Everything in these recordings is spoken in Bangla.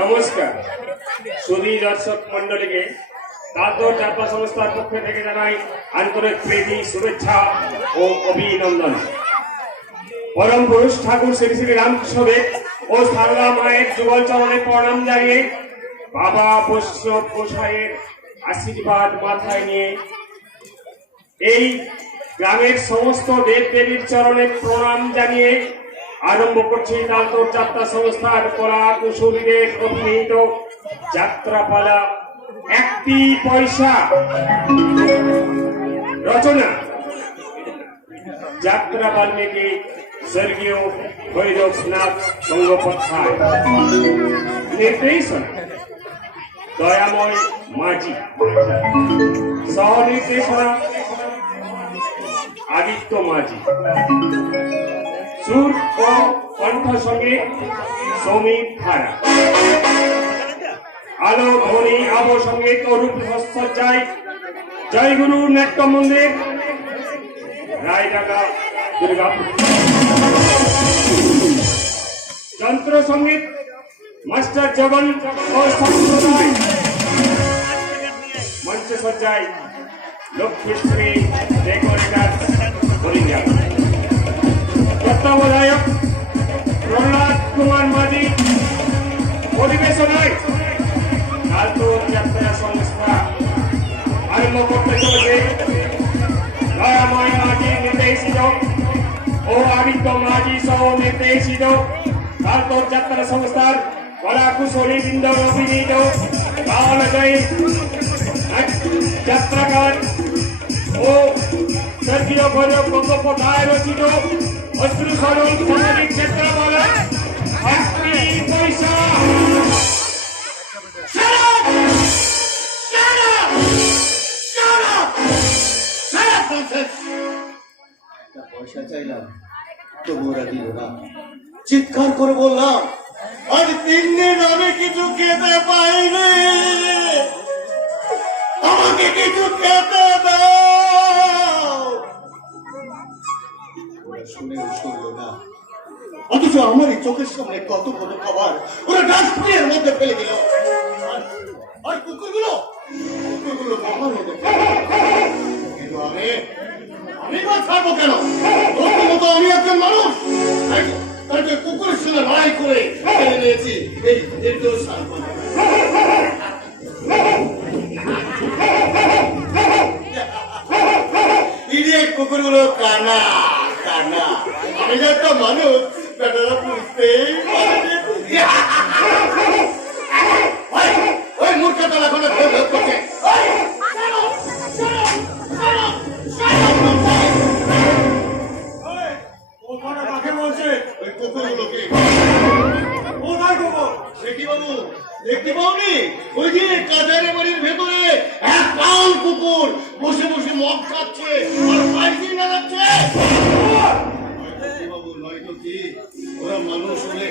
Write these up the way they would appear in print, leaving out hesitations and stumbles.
নমস্কার সুধী দর্শক মন্ডলীকে তালতোড় যাত্রা সংস্থার পক্ষ থেকে জানাই আন্তরিক প্রীতি শুভেচ্ছা ও অভিনন্দন। পরম পুরুষ ঠাকুর শ্রী শ্রী রামকৃষ্ণদেব ও সারদা মায়ের যুগল চরণে প্রণাম জানিয়ে বাবা বৈষ্ণব গোসাইয়ের আশীর্বাদ মাথায় নিয়ে এই গ্রামের সমস্ত দেব দেবীর চরণে প্রণাম জানিয়ে আরম্ভ করছি তালতোড় যাত্রা সংস্থার কলা কুশলীদের অভিনীত যাত্রাপালা একটি পয়সা। রচনা যাত্রা বাল্মীকি স্বর্গীয় ভৈরবনাথ গঙ্গোপাধ্যায়, নির্দেশনা দয়াময় মাঝি, সহ নির্দেশনা আদিত্য মাঝি, সুর ও কণ্ঠ সঙ্গীত সমীর ধারা, আলো ধ্বনি আবহ সঙ্গীত ও রূপ সজ্জায় জয়গুরু নাট্য মন্দির রায়ডাঙ্গা দুর্গাপুর। যন্ত্র সঙ্গীত মাস্টার জগন ও সম্প্রদায়, মঞ্চ সজ্জায় লক্ষ্মীশ্রী ডেকোরেটর হরিঙ্গা, তত্ত্বাবধায়ক প্রহ্লাদ কুমার মাঝি, পরিবেশনায় তালতোড় যাত্রা সংস্থা আরম্ভ করতে চলেছে দয়াময় মাঝি নির্দেশিত ও আদিত্য মাঝি সহ নির্দেশিত তালতোড় যাত্রা সংস্থার কলা কুশলী বৃন্দ অভিনীত গাওয়ানজয়ী যাত্রাগান ও স্বর্গীয় ভৈরব গঙ্গোপাধ্যায় রচিত অশ্রু সরল সামাজিক যাত্রাপালা একটি পয়সা। পয়সা চাইলাম তবু ওরা দিল না। চিৎকার করে বললাম আজ 3 দিন আমি কিছু খেতে পাইনি, আমাকে কিছু খেতে দাও। শুনে শুনলো না, অথচ আমার এই চোখের সামনে কত কত খাবার ওরা ডাস্টবিনের মধ্যে ফেলে দিল। আর কুকুরগুলো আমার মধ্যে কিন্তু আমি বা ছাড়বো কেন? প্রথমত আমি একজন মানুষ, তাই কুকুরের সঙ্গে লড়াই করে ফেলে নিয়েছি এই নির্দোষ কুকুরগুলো কানা কানা। আমি যে একটা মানুষ বেটারা বুঝতেই পারে। ওই মূর্খটা এখন করছে কুকুর বসে বসে মদ খাচ্ছে আর পায়খানা লাগাচ্ছে। ওরা মানুষ হলে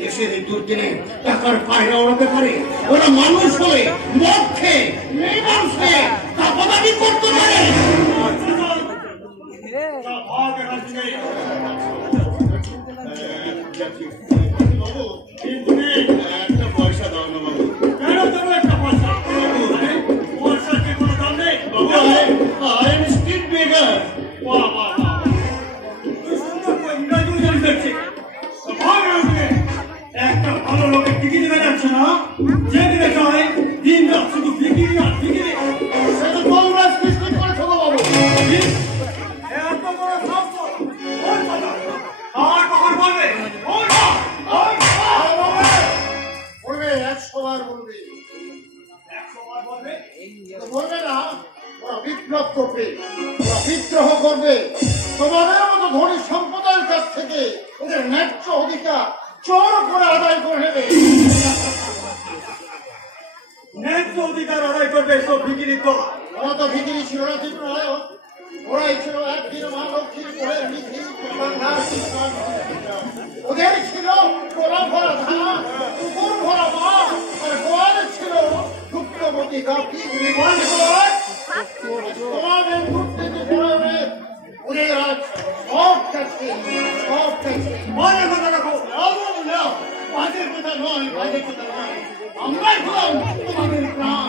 দেশের এই দুর্দিনে টাকার পায়রা ওড়াতে পারে, ওরা মানুষ হলে মদ খেয়ে মেয়ে মানুষকে দাপাদাপি করতে পারে। একটা পয়সা দাও না বাবু। কেন দেবো একটা পয়সা? পয়সা কি কোনো দাম নেই বাবু? I am street বেগার। বাহ বাহ বাহ, তুই সুন্দর ইংরাজি জানিস দেখছি। একটা ভালো লোকের টিকি দিবে যাচ্ছে না, যে দিকে চায় দিন রাত শুধু বিক্রি আর বিক্রি। সেটা তোমরা সৃষ্টি করেছো বাবু। এত বড় শব্দ আমার কখন বলবে? বলবে 100 বার বলবে। 100 বার বলবে বলবে না? ওরা বিপ্লব করবে, ওরা বিদ্রোহ করবে। তোমাদের মতো ধনী সম্প্রদায়ের কাছ থেকে ওদের ন্যায্য অধিকার চোর করে আদায় করে নেবে। ন্যায্য অধিকার আদায় করবে সব ভিখিরি তো। ওরা তো ভিখিরি ছিল না, ঠিক নয়। ওরাই ছিল একদিন মা লক্ষ্মীর করে ওদের ছিল গোলা ভরা ধান, কুকুর ভরা মাছ, আর গোয়াল ছিল শুক্রবতী গাভী। তোমাদের ঘুরতে ওদের আজ সব দেখছে, সব দেখছে। মনে কথা রাখো, বাজের কথা নয়, বাজের কথা নয়। আমরাই হলাম তোমাদের প্রাণ।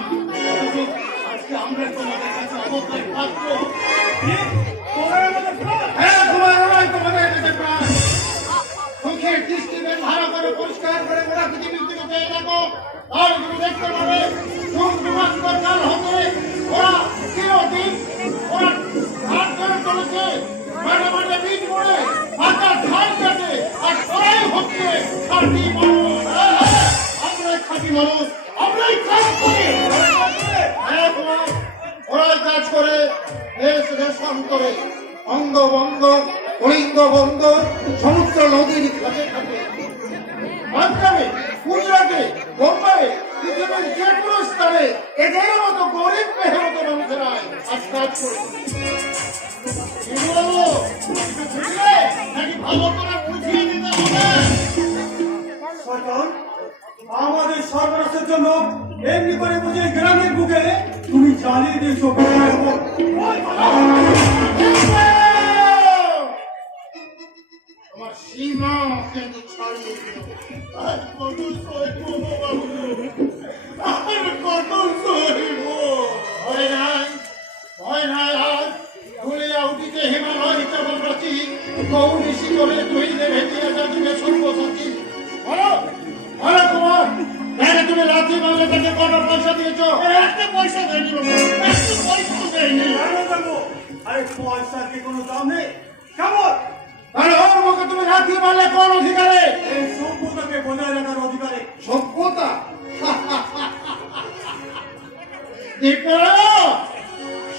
আজকে আমরা তোমাদের কাছে অবশ্যই পাত্র। হ্যাঁ, তোমার তোমাদের কাছে প্রাণ। চোখের দৃষ্টি ধারা করে পরিষ্কার করে ওরা পৃথিবীর দিকে পেয়ে দেখো, আর তুমি দেখতে পাবে কাল হবে ওরা চিরদিন ওরা হাত ধরে চলেছে, মাঠে মাঠে বীজ পড়ে মাথা ধান কাটে, আর ওরাই হচ্ছে খাঁটি মানুষ। আমরাই খাঁটি মানুষ, আমরাই কাজ করি। ওরাই কাজ করে দেশ দেশান্তরে, অঙ্গ বঙ্গ কলিঙ্গ বঙ্গ সমুদ্র নদীর ঘাটে ঘাটে, পাঞ্জাবে গুজরাটে বোম্বাই পৃথিবীর যে কোনো স্থানে এদের মতো গরিব মেহনত মানুষেরা আজ কাজ করে। বুঝলে নাকি ভালো করে বুঝিয়ে দিতে হবে? সরকার, আমাদের সর্বনাশের জন্য এমনি করে বুঝে গ্রামের বুকে তুমি জ্বালিয়ে দিয়েছো। আমার সীমা কিন্তু ছাড়িয়ে দিল। আর কত সইব বাবু, আর কত সইব? ভয় নাই, ভয় নাই। আর ভুলিয়া উঠিতে হিমালয় চাবল রাখি, গৌরিশি করে তৈলে ভেটিয়া যাদিবে সর্বসাচী। বলো বলো তোমার তাহলে তুমি লাঠি মারলে তাকে কটা পয়সা দিয়েছো? একটা পয়সা দেয়নি বাবু, একটা পয়সা দেয়নি। আরে পয়সার কি কোনো দাম নেই? কেমন তাহলে ওর মুখে তুমি লাঠি মারলে কোন অধিকারে? এই সভ্যতাকে বজায় রাখার অধিকারে। সভ্যতা?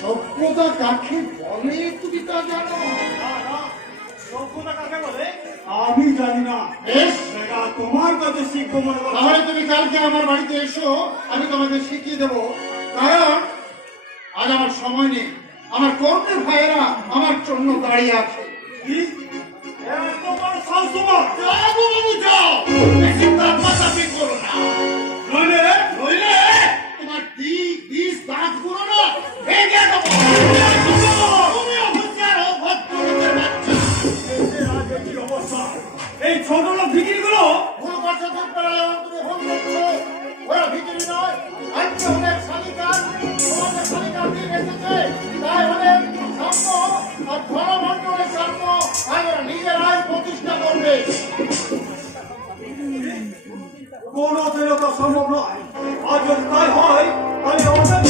সভ্যতা কাকে বলে তুমি তা জানো? না, না, সভ্যতা কাকে বলে আমি জানি না। বেশ, সেটা তোমার কাছে শিখবো মনে করো। তাহলে তুমি কালকে আমার বাড়িতে এসো, আমি তোমাকে শিখিয়ে দেবো। কারণ আজ আমার সময় নেই, আমার কর্মের ভাইয়েরা আমার জন্য দাঁড়িয়ে আছে। কি? এত বড় সাহস তোমার? যাও বাবু, যাও, বেশি তাপমাত্রা করো না, নইলে নইলে তোমার বিষ দাঁতগুলো না ভেঙে দেবো। তুমি অফিসার ও ভদ্রলোকের বাচ্চা। দেশের রাজনীতির অবস্থা, এই ছোট লোক ভিকিরিগুলো ভুল করছো, ভুল করায় তুমি ভুল করছো। ওরা ভিতরি নয়, আজকে অনেক শালিকার, তোমাদের শালিকার দিন এসেছে, তাই অনেক সাম্য আর ধনমন্ডলের সাম্য আর ওরা নিজেরাই প্রতিষ্ঠা করবে। কোনো দিনও তা সম্ভব নয়। আর যদি তাই হয় তাহলে আমাদের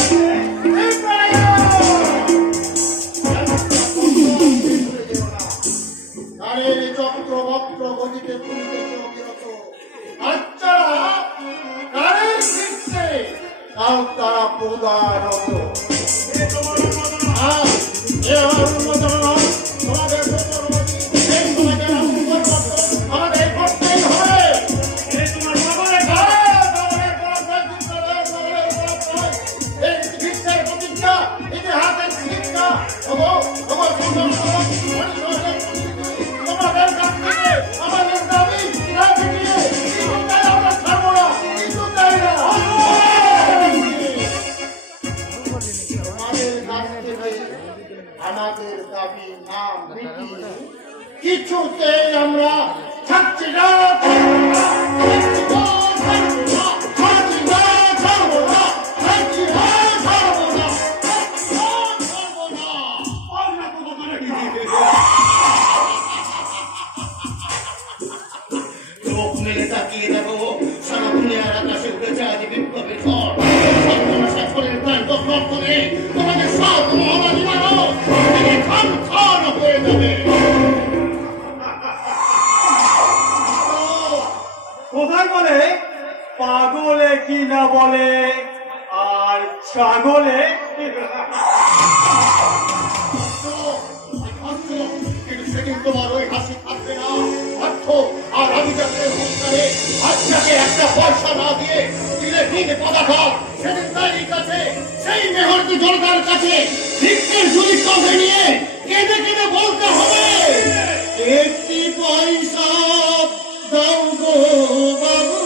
কারের চক্র বক্র গতিতে তুলিতেছে অবিরত। আচ্ছা, কারের শীর্ষে তাও তারা প্রদানত। তোমাদের এই সমাজের আমাদের করতেই হবে। এই শিক্ষার প্রতিজ্ঞা, ইতিহাসের শিক্ষা, তোমাদের কাছ থেকে আমাদের দাবি না থেকে কিছুটাই আমরা ছাড়বো না, কিছুটাই না। তোমাদের কাছ থেকে আমাদের দাবি না মিটিয়ে কিছুতেই আমরা ছাড়ছি না, ছাড়বো না, ছাড়ছি না, ছাড়বো না, ছাড়ছি না, ছাড়বো না, ছাড়ছি না, ছাড়বো না, ছাড়বো না। চোখ মেলে তাকিয়ে দেখো, সারা দুনিয়ার আকাশে উঠেছে আজ বিপ্লবের ঝড়। সর্বনাশা করে ক্লান্ত রক্তনে তোমাদের সব মহামারী খান খান হয়ে যাবে। কোথায় বলে পাগলে কি না বলে আর ছাগলে কিন্তু সেদিন তোমার ওই হাসি থাকবে না। অর্থ আর আমি যাকে হুঙ্কারে আজকে একটা পয়সা না দিয়ে দিলে দিনে পদাঘাত, সেদিন তার কাছে সেই মেহনতি জনতার কাছে ভিক্ষের ঝুলি কাঁধে নিয়ে কেঁদে কেঁদে বলতে হবে, একটি পয়সা দাও গো বাবু,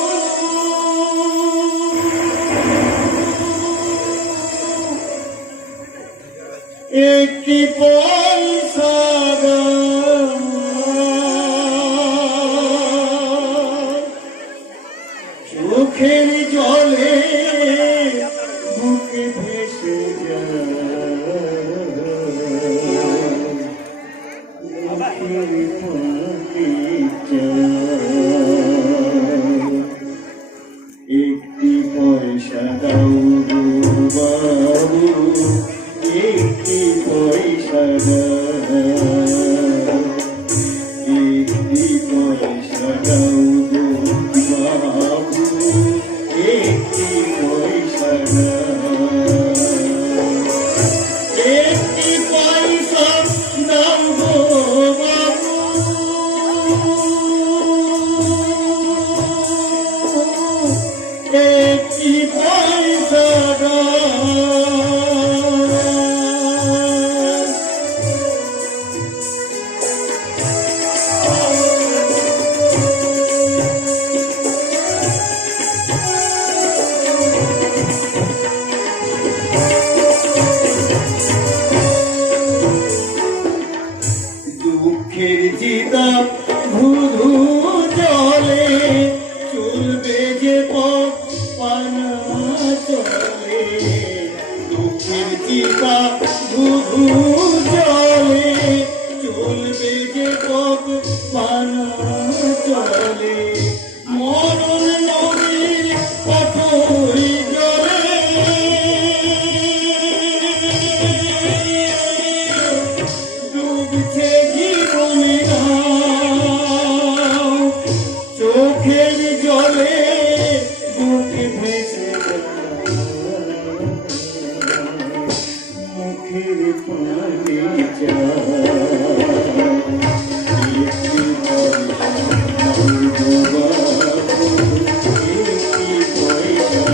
একটি পয়সা দাও। চোখের জলে বুকে ভেসে যায় বুকের পানি চায়। একটি পয়সা দাও গো বাবু, একটি পয়সা দাও, একটি পয়সা দাও গো বাবু, একটি পয়সা দাও, একটি পয়সা দাও গো বাবু, একটি পয়সা দাও। দুঃখের চিতা ধুধু জলে চলবে যে পানা চলে, দুঃখের চিতা ধুধু জলে চলবে যে পানা চলে, মরণ নদীর পথই জলে ডুবছে জীবনে নাও, চোখের জলে বুক ভেসে যায়, মুখের পানি চায়। একটি পয়সা দাও গো বাবু, একটি পয়সা দাও,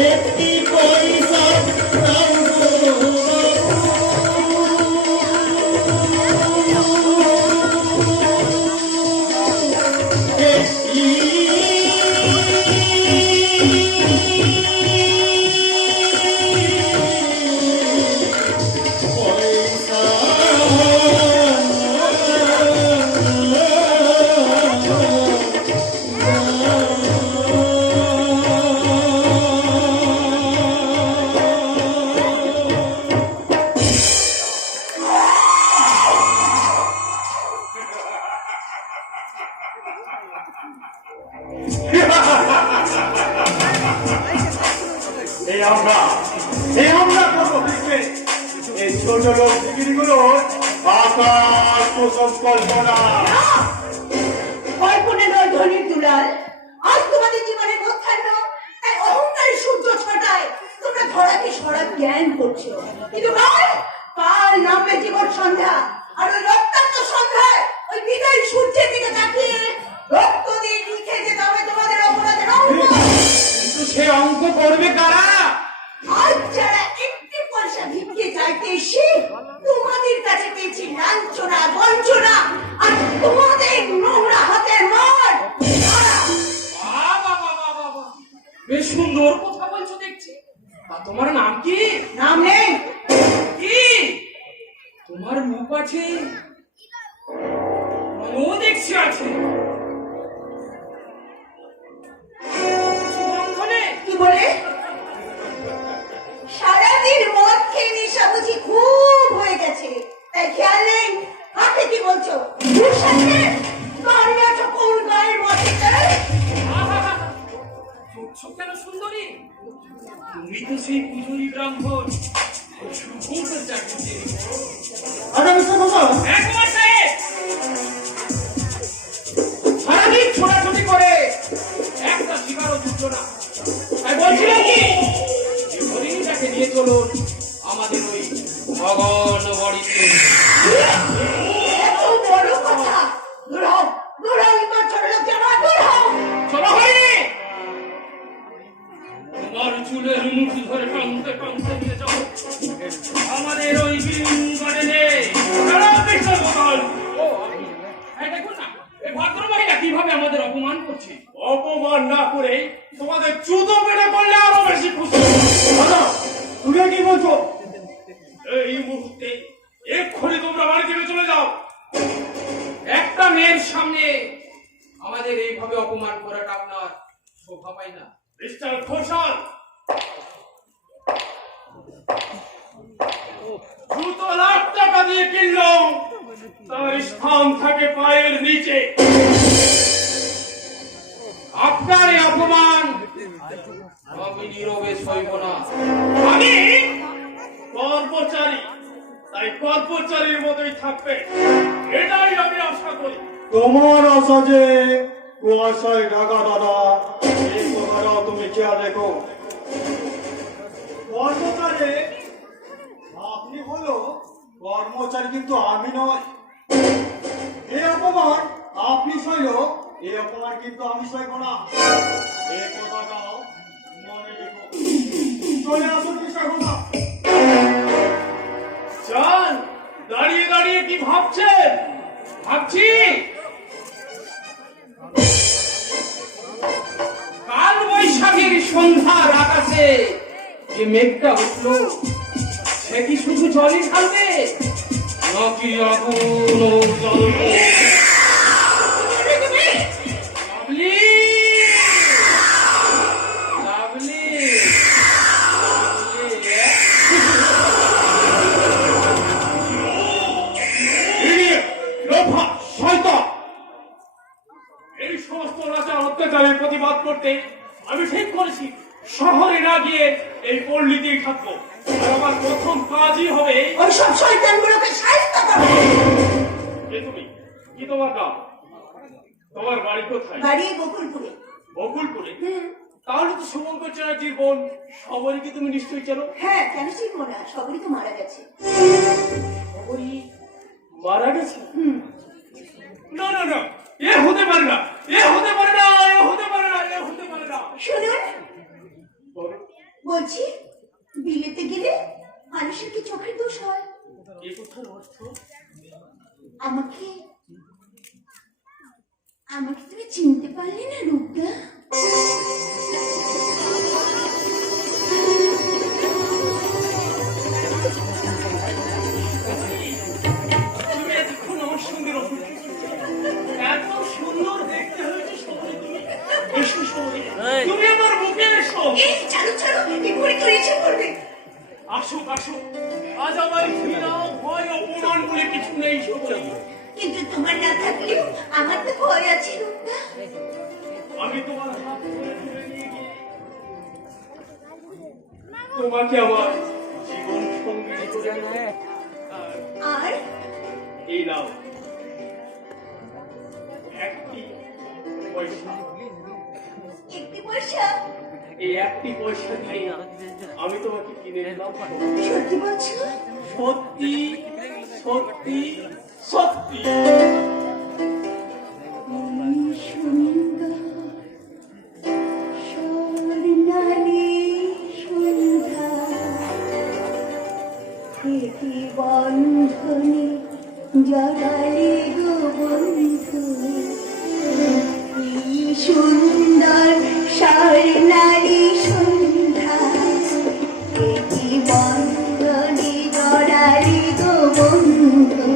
একটি পয়সা দাও গো বাবু, একটি পয়সা দাও গো এই আমরা করবো বুঝবে এই ছোট লোক ডিগ্রিগুলো আকাশ প্রসব কল্পনা। কল্পনা নয় ধনির দুলাল, আজ তোমাদের জীবনের মধ্যাহ্ন, তাই অহংকারের সূর্য ছটায় তোমরা ধরাকে সরা জ্ঞান করছো, কিন্তু কাল নামবে জীবন সন্ধ্যা, আর ওই রক্তাক্ত সন্ধ্যায় ওই বিদায় সূর্যের দিকে তাকিয়ে রক্ত দিয়ে লিখে যেতে হবে তোমাদের অপরাধের অঙ্ক। কিন্তু সে অঙ্ক করবে কারা? আজ যারা একটি পয়সা ভিক্ষে চাইতে এসে তোমাদের কাছে পেয়েছি লাঞ্ছনা বঞ্চনা, আর তোমাদের নোংরা হাতের মার, বেশ সুন্দর কথা বলছো দেখছি। তা তোমার নাম কি? নাম নেই। কি তোমার রূপ আছে, ও দেখছি আছে, বন্ধনে কি বলে? সারাদিন মদ খেয়ে নেশা বুঝি খুব হয়ে গেছে, তাই খেয়াল নেই কাকে কি বলছো? দুঃসাহসে দাঁড়িয়ে আছো কোন গায়ের মাটিতে? চোখ কেন সুন্দরী? তুমি তো সেই পুজোরি ব্রাহ্মণ সুখবর চাকরি। আগামী বছর একবার সাহেব সারাদিন ছোটাছুটি করে একটা শিকারও জুটল না, তাই বলছিলাম কি হরিণী তাকে নিয়ে চলুন আমাদের ওই ভগন বাড়িতে। এত বড় কথা! দূর হও, দূর হও, এবার ছোট লোক জানা, দূর হও। চলো হরিণী, তোমার চুলের মুঠি ধরে টানতে টানতে নিয়ে যাও আমাদের ওই গার্ডেনে। দেখুন না এই ভদ্র মহিলা কিভাবে আমাদের অপমান করছে। অপমান না করে তোমাদের জুতো পেড়ে করলে আরো বেশি খুশি। দাদা তুমি কি বলছো? এই মুহূর্তে এক্ষুনি তোমরা বাড়ি থেকে চলে যাও। একটা মেয়ের সামনে আমাদের এইভাবে অপমান করাটা আপনার শোভা পায় না। মিস্টার ঘোষাল, জুতো লাখ টাকা দিয়ে কিনলাম, তার স্থান থাকে পায়ের নিচে। আপনার এই অপমান আমি নীরবে সইব না। আমি কর্মচারী, তাই কর্মচারীর মতোই থাকবে, এটাই আমি আশা করি। তোমার আশা যে কুয়াশায় ঢাকা দাদা, এই কথাটাও তুমি খেয়াল রেখো। কর্মচারী আপনি হলো কর্মচারী, কিন্তু আমি নয়। এই অপমান আপনি সইল, এই অপমান কিন্তু আমি সইব না। এই কথাটাও মনে রেখো। চলে আসুন মিস্টার ঘোষা। চান দাঁড়িয়ে দাঁড়িয়ে কি ভাবছেন? ভাবছি কাল বৈশাখের সন্ধ্যার আকাশে যে মেঘটা উঠলো, সে কি শুধু জলই ঢালবে নাকি আগুন জ্বলবে? লাভলি, লাভলি, এই সমস্ত রাজা অত্যাচারের প্রতিবাদ করতে আমি ঠিক করেছি শহরে না গিয়ে এই পল্লীতেই থাকবো। আর আমার প্রথম কাজই হবে ওই সব শয়তানগুলোকে শায়েস্তা করা। তুমি কি, তোমার নাম, তোমার বাড়ি কোথায়? বাড়ি বকুলপুরে। বকুলপুরে? তাহলে তো শুভঙ্কর চ্যাটার্জির বোন সবরীকে তুমি নিশ্চয়ই চেনো। হ্যাঁ, কেন শিখবো না? সবই তো মারা গেছে। সবরী মারা গেছে? না না না, এ হতে পারে না, এ হতে পারে না, এ হতে পারে না, এ হতে পারে না। শুনুন, বলো, বলছি বিলেতে গেলে মানুষের কি চোখের দোষ হয়? এই কথার অর্থ? আমাকে আমাকে তুমি চিনতে পারলে না রূপদা? তুমি এতক্ষণ আমার সঙ্গে এত সুন্দর দেখতে হয়েছে সবরী তুমি। এসো সবরী, তুমি আমার বুকে এসো। এই ছাড়ো ছাড়ো, এগুলি তো ইচ্ছে করবে। আসুক আসুক, আজ আমার ঘৃণা ভয় অপমান বলে কিছু নেই সবরী। কিন্তু তোমার না থাকলেও আমার তো ভয় আছে রূপদা। আমি তোমার হাত ধরে তুলে নিয়ে গিয়ে তোমাকে আমার জীবন সঙ্গী করে দেব। আর এই নাও একটি পয়সা। একটি পয়সা? এই একটি পয়সা দিয়ে আমি তোমাকে কিনে দিলাম। সত্যি বলছো? সত্যি সত্যি সত্যি। সুন্দর স্বর্ণালী সন্ধ্যা, প্রীতি বন্ধনে জড়ালে গো বন্ধু। এই সুন্দর স্বর্ণালী সন্ধ্যা, প্রীতি বন্ধনে জড়ালে গো বন্ধু।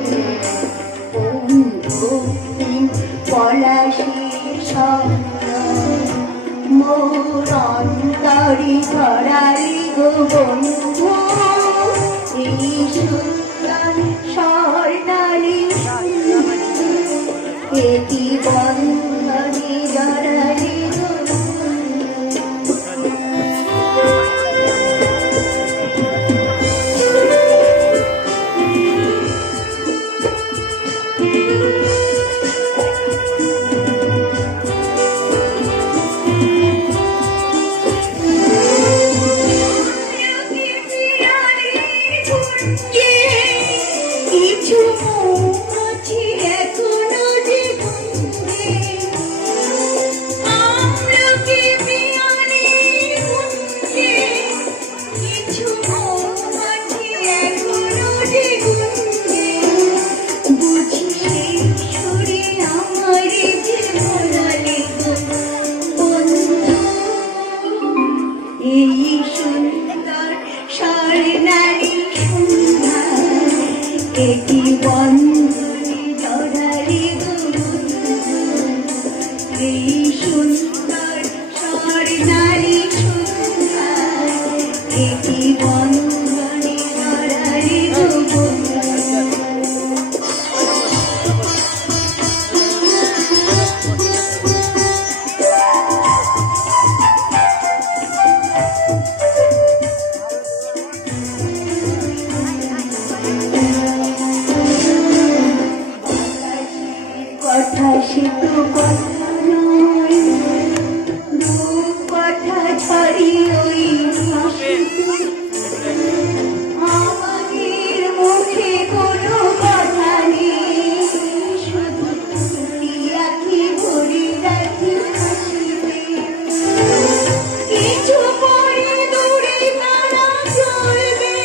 পলাশীর স্বপ্ন মোর অন্তরে ধরালি গো বন্ধু। এই সুন্দর স্বর্ণালী এটি বন্ধনে জড়ালি গো এই সুন্দর স্বর্ণালী সন্ধ্যা, একই বন্ধনে জড়ালে এই সুন্দর স্বর্ণালী সুন্দর একই বন্ধনে জড়ালে কথা সে তো কথা নয় রূপ কথা ছড়ি ওই আমাদের মুখে কোনো কথা নেই শুধু আখি ভরে রাখি হাসিতে কিছু পরে দূরে তারা চলবে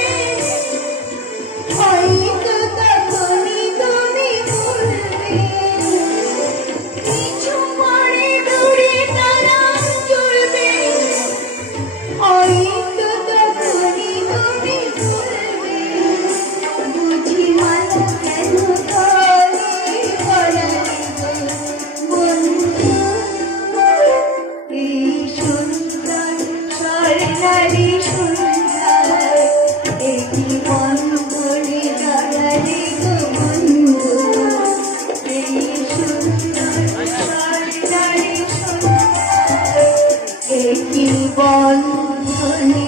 হয়তো তখনই তুমি বলবে কিছু পরে দূরে তারা চলবে হয়তো তখনই তুমি বলবে বুঝি মালা কেন করে বলালে বন্ধু এই সুন্দর স্বর্ণালী সুন্দর একই বন্ধনে জড়ালে বন্ধু এই সুন্দর স্বর্ণালী সুন্দর একই বন্ধনে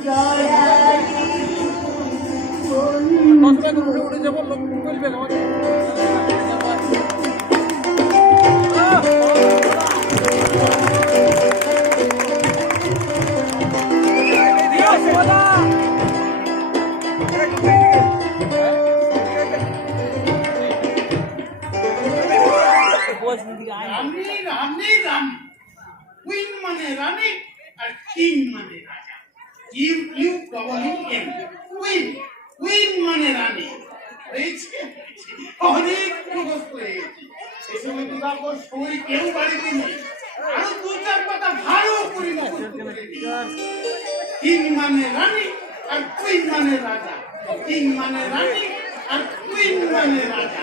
জড়ালে বন্ধু রানী রানী রানী কুইন মানে রানী আর কিং মানে রাজা you you probably um queen queen মানে রানী হয়েছে অনেক মুখস্থ হয়ে গেছে এই সময় বিবাহ সময় কেউ বাড়িতে নেই আরো দু চার কথা ভালো করে মুখস্থ করে কিং মানে রানী আর কুইন মানে রাজা কিং মানে রানী আর কুইন মানে রাজা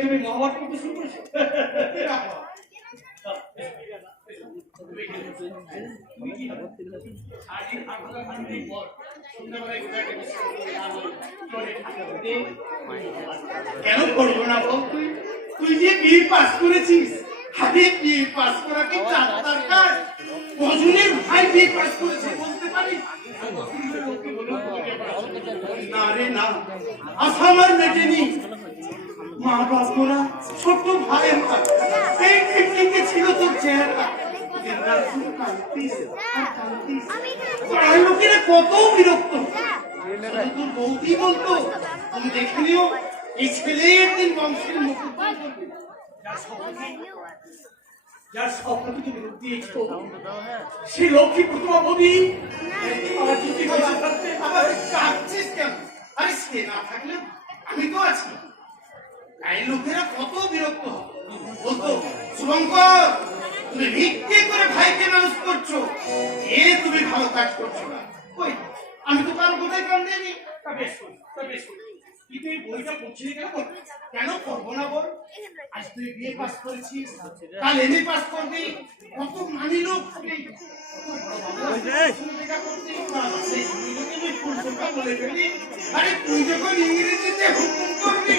তুমি মহাভারত পড়তে শুরু করেছো কেন করবো না বল তুই তুই যে বিয়ে পাস করেছিস হাতে বিয়ে পাস করা কি চার কাজ কজনের ভাই বিয়ে পাস করেছে বলতে পারিস না রে না আশা আমার মেটেনি মা বাপরা ছোট ভাইয়ের এই টিকটিকে ছিল তোর চেহারা লোকেরা কত বিরক্ত তোর বৌদি বলতো তুমি দেখে নিও এই ছেলে একদিন বংশের মুখ যার স্বপ্নকে তুমি রূপ দিয়েছ সে লক্ষ্মী প্রতিমা বলি আবার কাঁদছিস কেন আরে সে না থাকলে আমি তো আছি এই লোকেরা কত বিরক্ত বলতো শুভঙ্কর তুমি ভিক্ষে করে ভাইকে মানুষ করছো এ তুমি ভালো কাজ করছো না ওই আমি তো কারো কোথায় কান দিইনি তা বেশ করি কিন্তু এই বইটা পড়ছিলি কেন কেন করবো না বল আজ তুই বিয়ে পাস করেছিস কাল এমএ পাস করবি কত মানি লোক হবে আরে তুই যখন ইংরেজিতে হুকুম করবি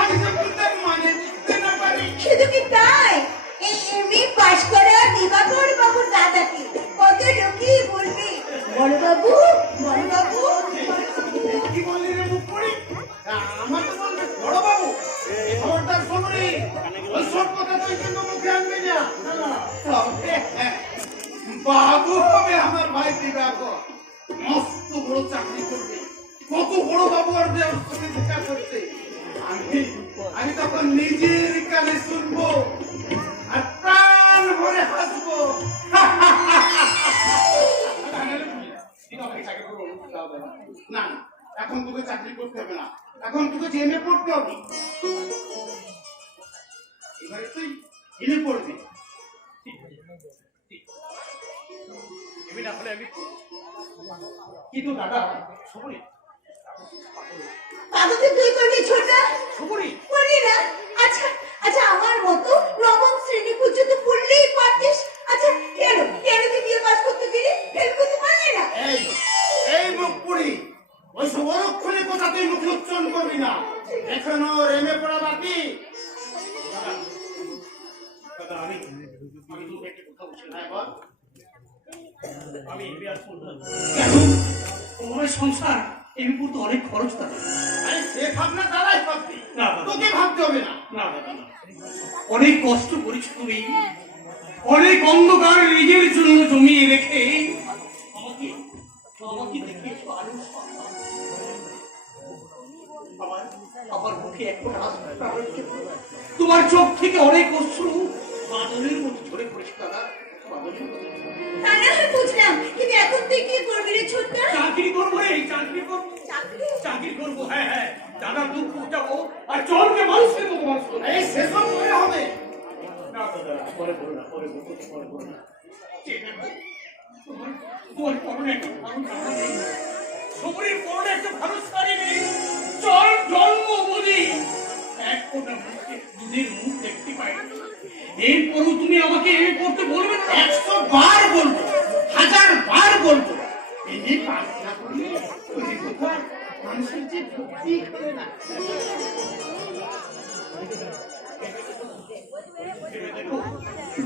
আমি যখন তার মানে বুঝতে না পারি শুধু কি তাই এই এমএ পাশ করা দিবাকর বাবুর দাদাকে কত লোকই বলবে বড় বাবু কি বললি রে মুখ পড়ি আমার তো বলবে বড় বাবু খবরদার শোনি ওই সব কথা তুই কিন্তু মুখে আনবি না বাবু হবে আমার ভাই দিবাকর মস্ত বড় চাকরি করবে কত বড় বাবু আর দেওয়ার সঙ্গে দেখা করছে আমি তখন নিজের কানে শুনবো আর প্রাণ ভরে হাসবো না না, এখন তোকে চাকরি করতে হবে না, এখন তোকে জেনে পড়তে হবে। এবারে তুই জেনে পড়বি। এমনি না হলে আমি কিন্তু দাদা সবরি তাহলে তুই করবি ছোটা? সবরি করবি না? আচ্ছা আচ্ছা, আমার মতো নবম শ্রেণী পর্যন্ত পড়লেই পারতিস। আচ্ছা কেন কেন তুই বিয়ে পাস করতে গেলি? ফেল করতে পারলি না? এই এই মুখ পুরি, ওই সব অরক্ষণের কথা তুই মুখে উচ্চারণ করবি না। এখনো এমএ পড়া বাকি। দাদা আমি তোকে একটা কথা বলছি। হ্যাঁ বল। আমি এমএ আর পড়ব না। কেন? তোমার সংসার এমনি পড়তে অনেক খরচ থাকে। আরে সে ভাবনা দাদাই ভাববি, না, তোকে ভাবতে হবে না। না দাদা না, অনেক কষ্ট করেছ তুমি, অনেক অন্ধকার নিজের জন্য জমিয়ে রেখে আমাকে আমাকে দেখিয়েছ আলো সন্তান। আমার মুখে এক ফোঁটা হাসি ফুটেছে। তোমার চোখ থেকে অনেক অশ্রু বাদলের মতো ঝরে পড়েছে দাদা, বাদলের মতো। তা না হয় বুঝলাম, কিন্তু এখন তুই কি করবি রে ছোট্টা? চাকরি করবো রে, চাকরি করবো, চাকরি? চাকরি করবো। হ্যাঁ হ্যাঁ, দাদার দুঃখ উঠাবো আর চলকে মানুষের মতো মানুষ করবো। এই সেসব করে হবে না দাদা, পরে বলো না, পরে বলবো, পরে বলো না। তোমার পরনে একটা ভালো জামা নেই, শরীর পরনে একটা ভালো শাড়ি নেই, চল জন্মবধি এক ফোঁটা মুখে দুধের মুখ দেখতে পাই। এরপরও তুমি আমাকে এ করতে বলবে না? 100 বার বলবো, 1000 বার বলবো, এই পাস না করলে ওই কথা মানুষের যে ভক্তি করে না।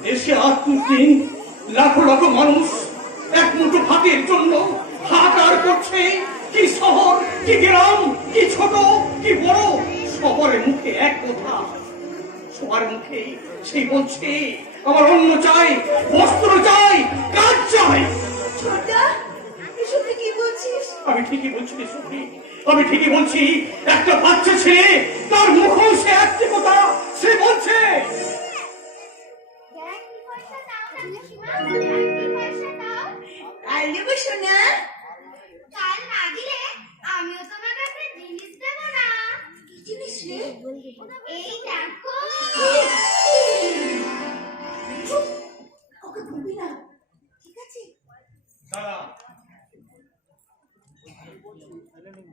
দেশে আজ দিন লাখো লাখো মানুষ এক মুঠো ভাতের জন্য হাহাকার করছে। কি শহর, কি গ্রাম, কি ছোট, কি বড়, সবার মুখে এক কথা, সবার মুখে সেই বলছে আমার অন্ন চাই, বস্ত্র চাই, কাজ চাই। ছোট্টা, এসব তুই কি বলছিস? আমি ঠিকই বলছি রে সখী, আমি ঠিকই বলছি। একটা বাচ্চা ছেলে, তার মুখও সে একটি কথা, সে বলছে আর দেবো শোনা? কাল না দিলে আমিও তোমাকে একটা জিনিস দেবো না। কি জিনিস রে? এই দেখো। চুপ, ওকে বলবি না, ঠিক আছে? দাদা,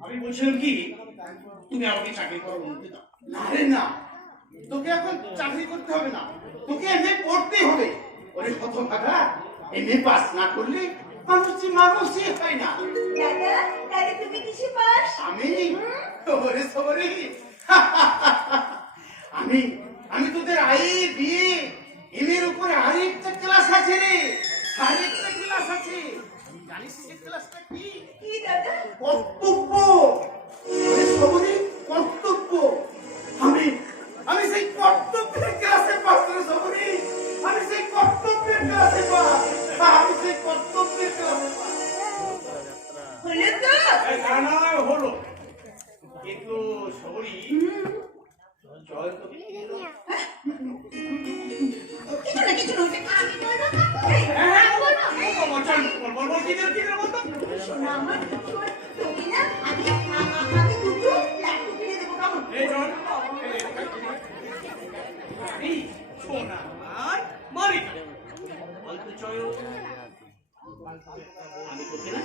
আমি বলছিলাম কি, তুমি আমাকে চাকরি করার অনুমতি দাও। আরে না, তোকে এখন চাকরি করতে হবে না, তোকে এমএ পড়তেই হবে। ওরে কত ভাগা, এমএ পাস না করলে মানুষই হয় না। দাদা, দাদা তুমি কিসে পাস? আমি ওরে সবরে আমি আমি তোদের আই বিয়ে এর উপরে আরেকটা ক্লাস আছে রে, আরেকটা ক্লাস আছে। জানিস সে ক্লাসটা কি? কি দাদা? কর্তব্য। ওরে সবরে কর্তব্য। আমি সেই কর্তব্যের ক্লাসে পাস রে সবরে, আমি সেই কর্তব্যের ক্লাসে পাস, আমি সেই কর্তব্যের ক্লাসে পাস। হলো তো? জানা হলো, কিন্তু সবরি চল তো। কিছু না কিছু না, ওটা আমি বলবো হ্যাঁ, চল, বল, কি দিলে বলতো? শোনা আমার, শোন, তোকে না আমি দুটো লাড্ডু কিনে দেবো, কেমন? এই চল, এই সোনা আর মারিকা অল্প চয়। আমি তোকে না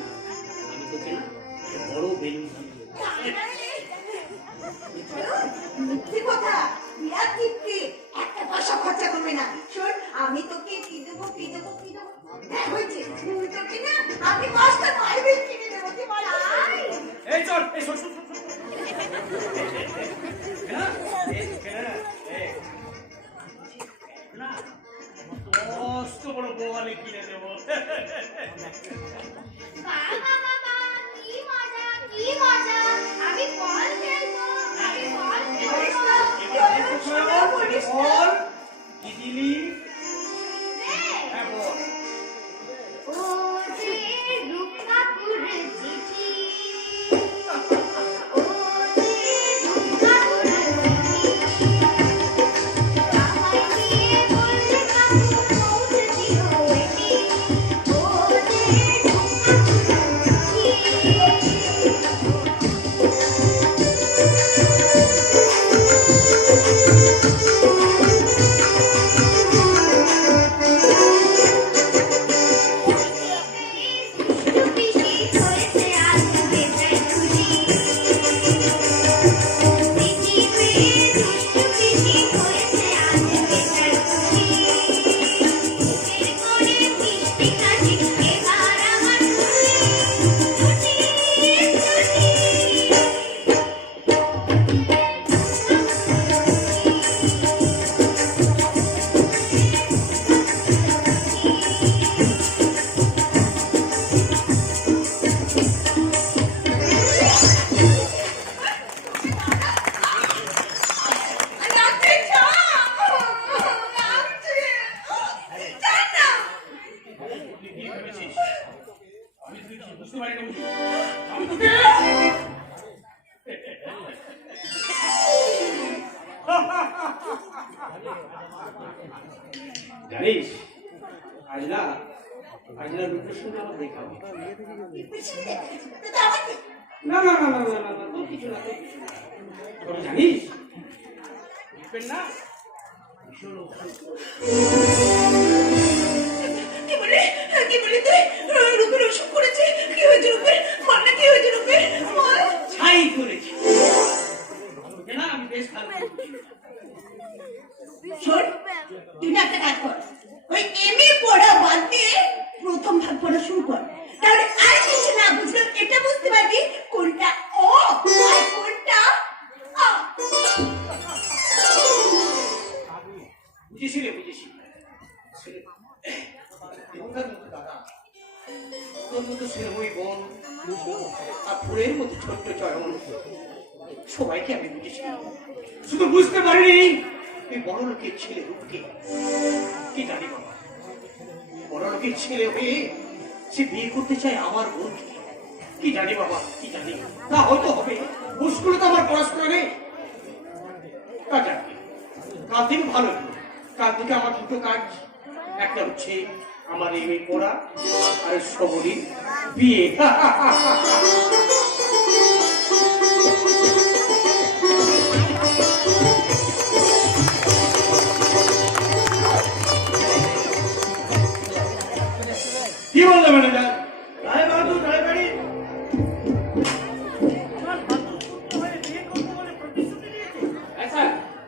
বড় বেলুন মিথ্যে কথা, বিরাট তৃপ্তি, একটা পয়সা খরচা করবে না। শোন, আমি তোকে কি দেবো দেখ হয়েছে, তুই তোকে না আমি 5টা মার্বেল কিনে দেবো, তুই বল। এই চল, এই শোন না, মস্ত বড় বোয়ালে কিনে দেবো। বাবা বাবা, কি মজা কি মজা। আমি বল খেলবো, আমি বল খেলবো। বল কি দিলি? রে, হ্যাঁ বল। ও যে রূপনাপুর চিঠি, ও যে রূপনাপুর চিঠি, আমায় দিয়ে বললে কাকু পৌঁছে দিও এটি, ও যে রূপনাপুর চিঠি। বুঝতে পারি না বুঝি। আমি তোকে জানিস আজ না রূপের সঙ্গে আমার দেখা হবে। না না না না না না না তোর কিছু না, তোর কিছু না। তোরা জানিস রূপের না ভীষণ কি বলি তুই রূপের অসুখ করেছে? কি হয়েছে রূপের? মানা কি হয়েছে রূপের? ছাই করেছে না, আমি বেশ ভালো শোন, তুই না একটা কাজ কর, ওই এমএ পড়া বাদ দিয়ে প্রথম ভাগ পড়া শুরু কর। তাহলে আর কিছু না বুঝলেও এটা বুঝতে পারবি কোনটা অ আর কোনটা আ। বুঝেছি রে, বুঝেছি। তোর মতো স্নেহময়ী বোন আর ফুলের মতো ছোট্ট চয়ন সবাইকে আমি বুঝেছি, শুধু বুঝতে পারিনি এই বড় লোকের ছেলে রূপকে। কি জানি বাবা, বড় লোকের ছেলে হয়ে সে বিয়ে করতে চায় আমার বোনকে। কি জানি বাবা, কি জানি। তা হয়তো হবে, মুশকুলে তো আমার পড়াশোনা নেই। তা জানি কাল থেকে ভালো হলো। কাল থেকে আমার দুটো কাজ, একটা হচ্ছে আমার এমএ পড়া আর সবরই বিয়ে। কি বললে ম্যানেজার? রায় বাহাদুর রায়বাড়ি আচ্ছা,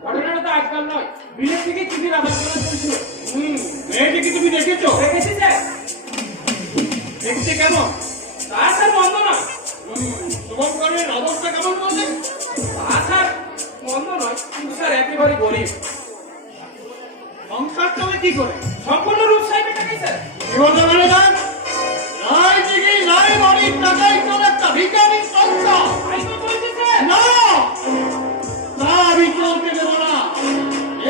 ঘটনাটা তো আজকাল নয়, বিলের থেকে চিঠির আদান প্রদান চলছিল। মেয়েটি কি তুমি দেখেছো? দেখেছি স্যার। দেখতে কেমন? তা স্যার মন্দ না। শুভঙ্করের অবস্থা কেমন বললেন? তা স্যার মন্দ নয়, কিন্তু স্যার একেবারে গরিব। সংসার চলে কি করে? সম্পূর্ণ রূপ সাহেবের টাকাই স্যার। কি বলতে ম্যানেজার? রায়দিঘি রায়বাড়ির টাকাই চলে একটা ভিখারি সংসার। তাই তো চলছে স্যার। না, তা আমি চলতে দেবো না।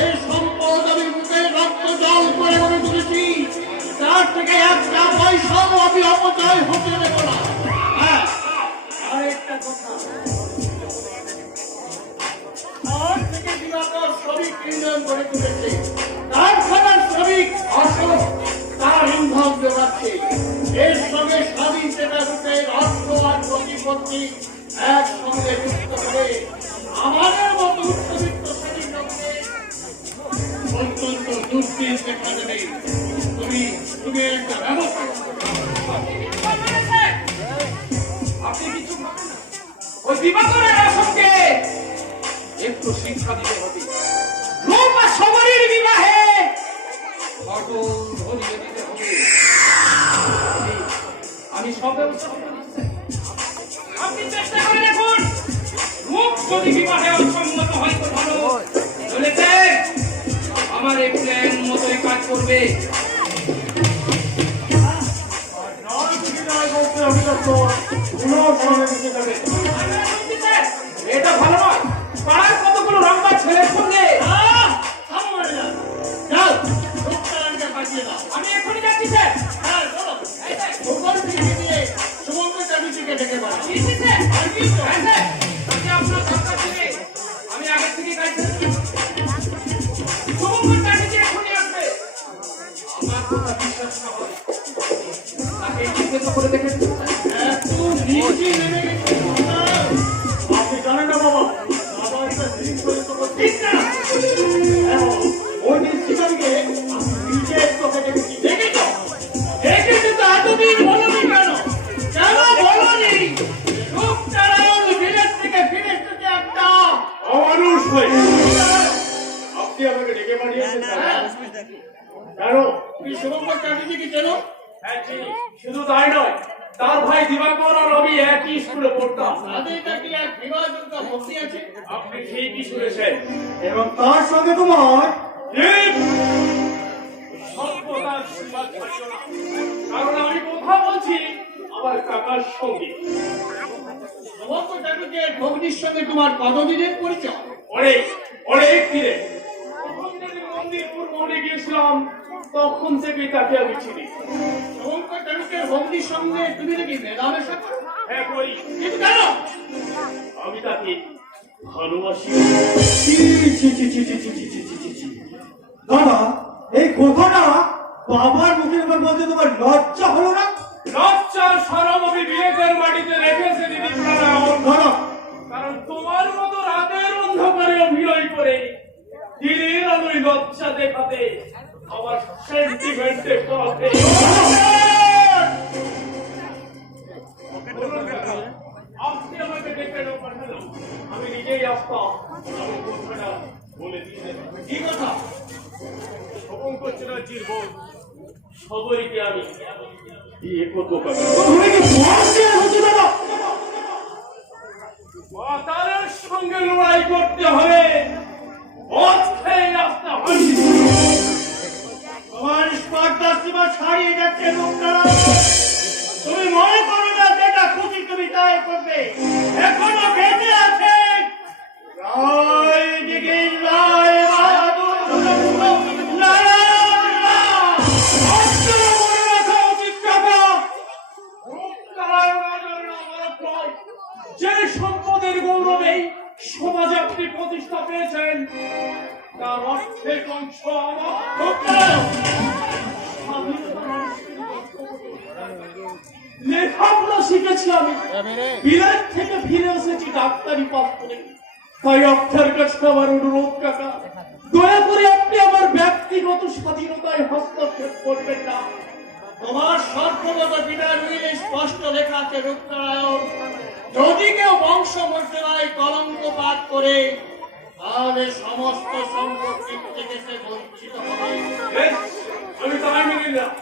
এই সম্পদ আমি মুখে রক্ত জল করে মনে তুলেছি, তার থেকে একটা পয়সাও আমি অপচয় হতে দেবো না। হ্যাঁ, আরেকটা কথা, তার থেকে দিবাকর শ্রমিক ইউনিয়ন গড়ে তুলেছে, কারখানার শ্রমিক অশোক তার ইন্ধন যোগাচ্ছে। এর সঙ্গে স্বাধীন সেনা রূপের অর্থ আর প্রতিপত্তি একসঙ্গে যুক্ত করে আমাদের মতো উচ্চবিত্ত শ্রেণীর লোকদের অত্যন্ত দুর্দিন দেখা দেবে। তুমি একটা ব্যবস্থা করো। আপনি কিছু ভাবেন না। ওই দিবাকরের অশোককে একটু শিক্ষা দিতে হবে। রূপ আর সবরীর বিবাহে অটল ধরিয়ে দিতে হবে। আমি সব ব্যবস্থা করে দিচ্ছি। আপনি চেষ্টা করে দেখুন, রূপ যদি বিবাহে অসম্মত হয় তো ভালো, চলেছে আমার এই প্ল্যান মতোই কাজ করবে। এটা ভালো নয়, পাড়ার কতগুলো রঙা ছেলের সঙ্গে। যাও, লোকটাকে পাঠিয়ে দাও। আমি এখনই যাচ্ছি স্যার। হ্যাঁ, চলো। ওপর থেকে দিয়ে শুভঙ্কর চাবিটিকে ডেকে পাঠাও। জি, জি, স্যার। হ্যাঁ, স্যার। যদি আপনার দরকার ছিল, আমি আগের থেকেই গাড়ি চালাচ্ছি। শুভঙ্কর চাটুর্যে এখনই আসবে। আমার কথা বিশ্বাস না হয়, তাকে জিজ্ঞাসা করে দেখে নিন, স্যার। এত নিচে নেমে গেছে। আপনি জানেন না বাবা, বাবা এটা জিনিস করে তো ঠিক না। ওই নিশ্চিতাকে আমি নিজের চোখে দেখেছি। দেখেছো? দেখেছি তো এতদিন বলনি কেন? কেন বলনি? রূপ চালান বিলেত থেকে ফিরে এসেছে একটা অমানুষ হয়ে। আপনি আমাকে ডেকে পাঠিয়েছেন কেন? তুমি শুভঙ্কর চ্যাটার্জিকে চেনো? হ্যাঁ, চিনি। শুধু তাই নয়, তার ভাই দিবাকর আর রবি একই স্কুলে পড়তাম। তাদের নাকি এক বিবাহযোগ্য ভক্তি আছে। আপনি ঠিকই শুনেছেন। এবং তার সঙ্গে তোমার ঠিক। সভ্যতার সীমা ছাড়িও না। কারণ আমি কথা বলছি আমার কাকার সঙ্গে। শুভঙ্কর চ্যাটার্জির ভগ্নির সঙ্গে তোমার কতদিনের পরিচয়? অনেক অনেক দিনে মন্দিরপুর মোড়ে গিয়েছিলাম তখন থেকেই তাকে আমি চিনি। শঙ্কর তালুকের বন্দির সঙ্গে তুমি নাকি মেলামেশা করো? হ্যাঁ করি, কিন্তু কেন? আমি তাকে ভালোবাসি। ছি, ছি, ছি, ছি, ছি, ছি, ছি, ছি, ছি, ছি, ছি। দাদা, এই কথাটা বাবার মুখের উপর বলতে তোমার লজ্জা হলো না? লজ্জার শরম আমি বিবেকের মাটিতে রেখেছি দিদি প্রাণ। দাদা, কারণ তোমার মতো রাতের অন্ধকারে অভিনয় করে দিনের আলোয় লজ্জা দেখাতে আমার সেন্টিমেন্টে কবে আপনি আমাকে ডেকে পাঠালো, আমি নিজেই আসতাম। আমি কথাটা বলে দিয়ে কি কথা? শঙ্কর চ্যাটার্জির বোন সবরীকে আমি বিয়ে করবো। তুমি কি বলছো হচ্ছে দাদা? মাতারের সঙ্গে লড়াই করতে হবে, মদ খেয়ে আসতে হবে। তোমার স্পর্ধা সীমা ছাড়িয়ে যাচ্ছে রূপনারায়ণ। তুমি মনে করো না যেটা খুশি তুমি তাই করবে। এখনো বেঁচে আছে রায় দিঘির রায় বাহাদুর নারায়ণ রায়। অক্ষরে মনে রাখা উচিত কথা। যে সম্পদের গৌরবে সমাজে আপনি প্রতিষ্ঠা পেয়েছেন তার অর্ধেক অংশ আমার। লেখাপড়া শিখেছি আমি, বিলেত থেকে ফিরে এসেছি ডাক্তারি পাস করে। তাই আপনার কাছে আমার অনুরোধ কাকা, দয়া করে আপনি আমার ব্যক্তিগত স্বাধীনতায় হস্তক্ষেপ করবেন না। তোমার সর্বগত পিতার উইলে স্পষ্ট লেখা আছে রূপনারায়ণ, যদি কেউ বংশ মর্যাদায় কলঙ্কপাত করে তাহলে সমস্ত সম্পত্তি থেকে সে বঞ্চিত হবে। বেশ, আমি তাই মেনে নিলাম।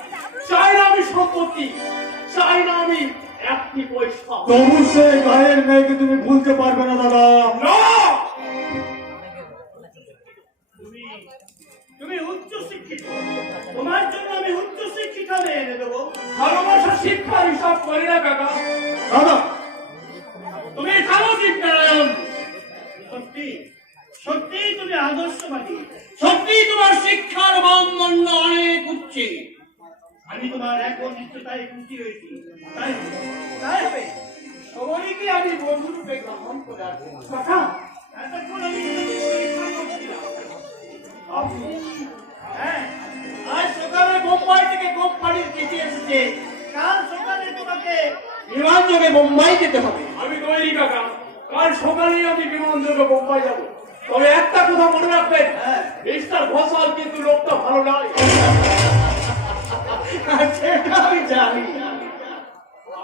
চাই না আমি সম্পত্তি, চাই না আমি একটি পয়সা। তবু সে গায়ের মেয়েকে তুমি ভুলতে পারবে না দাদা। না! তুমি উচ্চ শিক্ষিত, তোমার জন্য আমি উচ্চ শিক্ষিতা মেয়ে এনে দেবো। ভালোবাসা শিক্ষার হিসাব করি না কাকা। দাদা, তুমি জানো দীপনারায়ণ, সত্যি সত্যি তুমি আদর্শবাদী, সত্যি তোমার শিক্ষার মানদণ্ড অনেক উচ্চে। আমি তোমার এখন নিশ্চয়তাই খুশি হয়েছি। তাই তাই হবে সবাইকে আমি বন্ধুরূপে গ্রহণ করে আসবো। কাকা, এতক্ষণ আমি পরীক্ষা করছিলাম। হ্যাঁ, আজ সকালে বোম্বাই থেকে কোম্পানির চিঠি এসেছে। কাল সকালে তোমাকে বিমান যোগে বোম্বাই যেতে হবে। আমি তৈরি কাকা, কাল সকালেই আমি বিমান যোগে বোম্বাই যাবো। তবে একটা কথা মনে রাখবেন, মিস্টার ঘোষাল কিন্তু লোকটা ভালো নয়। সেটা আমি জানি।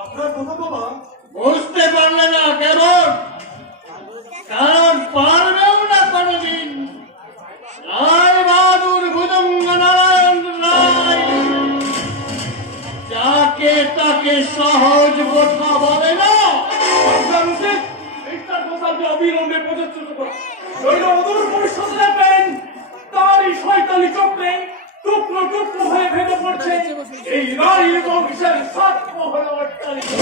আপনার কথা বাবা বুঝতে পারলে না কেমন? কারণ পারবেও না কোনদিন। রায় বাহাদুর ভুজঙ্গ নারায়ণ রায় যাকে তাকে সহজ কথা বলে না। মিস্টার ঘোষালকে অবিলম্বে পদচ্যুত করা, নইলে অদূর ভবিষ্যতে দেখবেন তারই শয়তানি চক্রে টুকরো টুকরো হয়ে ভেঙে পড়ছে এই রায় বংশের সাত মহল অট্টালিকা।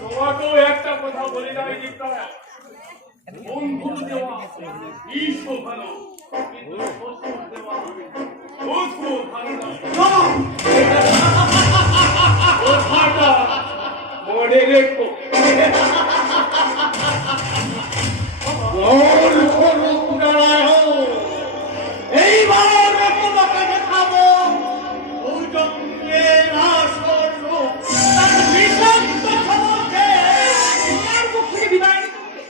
তোমাকেও একটা কথা বলি না, বন্ধু দেওয়া ঈশ্বর ভালো, কিন্তু শ্বশুর দেওয়া শ্বশুর ভালো নয়। কথাটা মনে রেখো। এইবার তোমাকে দেখাবো ভুজঙ্গের আসল রূপ। তার বিষাক্ত খবরকে তোমার মুখ থেকে বিদায় নিতে হবে।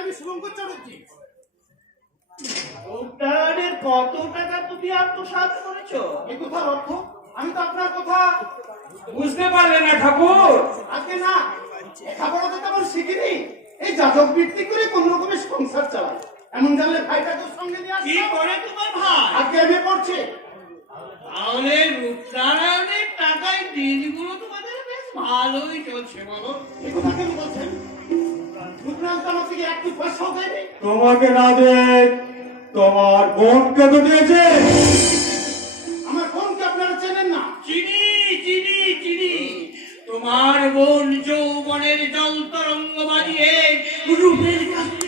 আমি শুভঙ্কর চ্যাটার্জি। উদ্যানের কত টাকা তুমি আত্মসাৎ করেছো? এই কথার অর্থ আমি তো আপনার কথা বুঝতে পারলে না ঠাকুর? আজকে না, লেখাপড়া তো তেমন শিখিনি। এই যাদব বৃত্তি করে কোন রকমের সংসার চালাই। এমন জানলে ভাইটাকে সঙ্গে নিয়ে কি আসতাম। করে তোমার ভাই? আজকে এমএ পড়ছে। তাহলে উদ্যানের টাকায় দিনগুলো তোমাদের বেশ ভালোই চলছে বলো। এই কথা কেন বলছেন? রূপনারায়ণ তো আমার থেকে একটু পয়সাও দেয়নি। তোমাকে না দেখ, তোমার বোনকে তো দিয়েছে। আমার বোনকে আপনারা চেনেন না। চিনি চিনি চিনি, তোমার বোন যৌবনের জল তরঙ্গ বাজিয়ে রূপের কাছে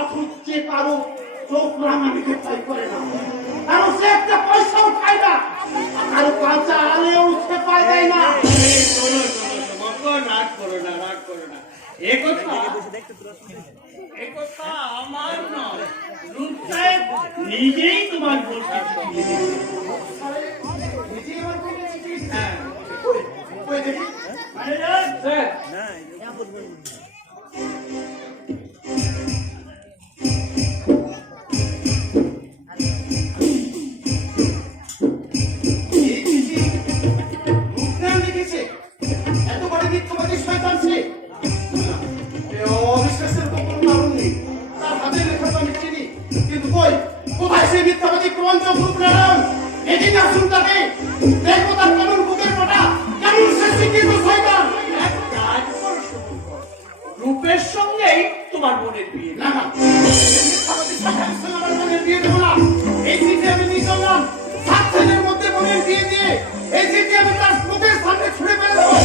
অথচ কারো চোখ রাঙানিকে ভয় করে না, কারো সে একটা পয়সাও খায় না, কারো কাঁচা আলেও সে পায় দেয় না। শোনো রাগ করো না, রাগ করো না। এ কথা আমার নয়, রূপ সাহেব নিজেই তোমার বলতে হ্যাঁ। ওই দেখি, ম্যানেজার, স্যার, এই চিঠি মুখরান লিখেছে। এত বড় মিথ্যাবাদী শয়তান সে। এ অবিশ্বাসের তো কোনো কারণ নেই। তার হাতের লেখা তো আমি চিনি। কিন্তু কোথায় সেই মিথ্যাবাদী প্রবঞ্চ রূপনারায়ণ? এদিকে আসুন তাকে। দেখবো তার কেমন বুকের মোটা, কেমন সে শিক্ষিত শয়তান। এক কাজ করো শুভঙ্কর, রূপের সঙ্গেই তোমার বোনের বিয়ে না না, এই মিথ্যাবাদী শয়তানের সঙ্গে আমার বোনের বিয়ে দেবো না। এই চিঠি আমি নিয়ে চললাম। 7 দিনের মধ্যে বোনের বিয়ে দিয়ে এই চিঠি আমি তার মুখের সামনে ছুঁড়ে ফেলে দেবো।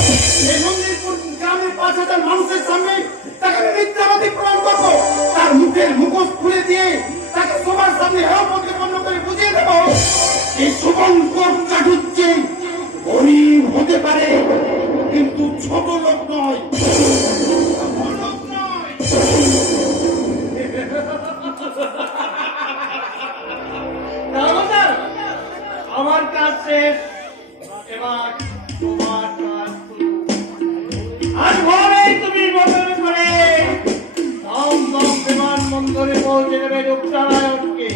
এই মন্দিরপুর গ্রামের 5,000 মানুষের সামনে তাকে আমি মিথ্যাবাদী প্রমাণ করবো। তার মুখের মুখোশ খুলে দিয়ে তাকে সবার সামনে হেয় প্রতিপন্ন করে বুঝিয়ে দেবো এই শুভঙ্কর চাটুর্যে গরিব হতে পারে, কিন্তু ছোট লোক নয়। বড় লোক নয়। দামোদর, আমার কাজ শেষ, এবার তোমার কাজ শুরু। আজ ভোরেই তুমি বদল করে দমদম বিমানবন্দরে পৌঁছে দেবে রূপনারায়ণকে।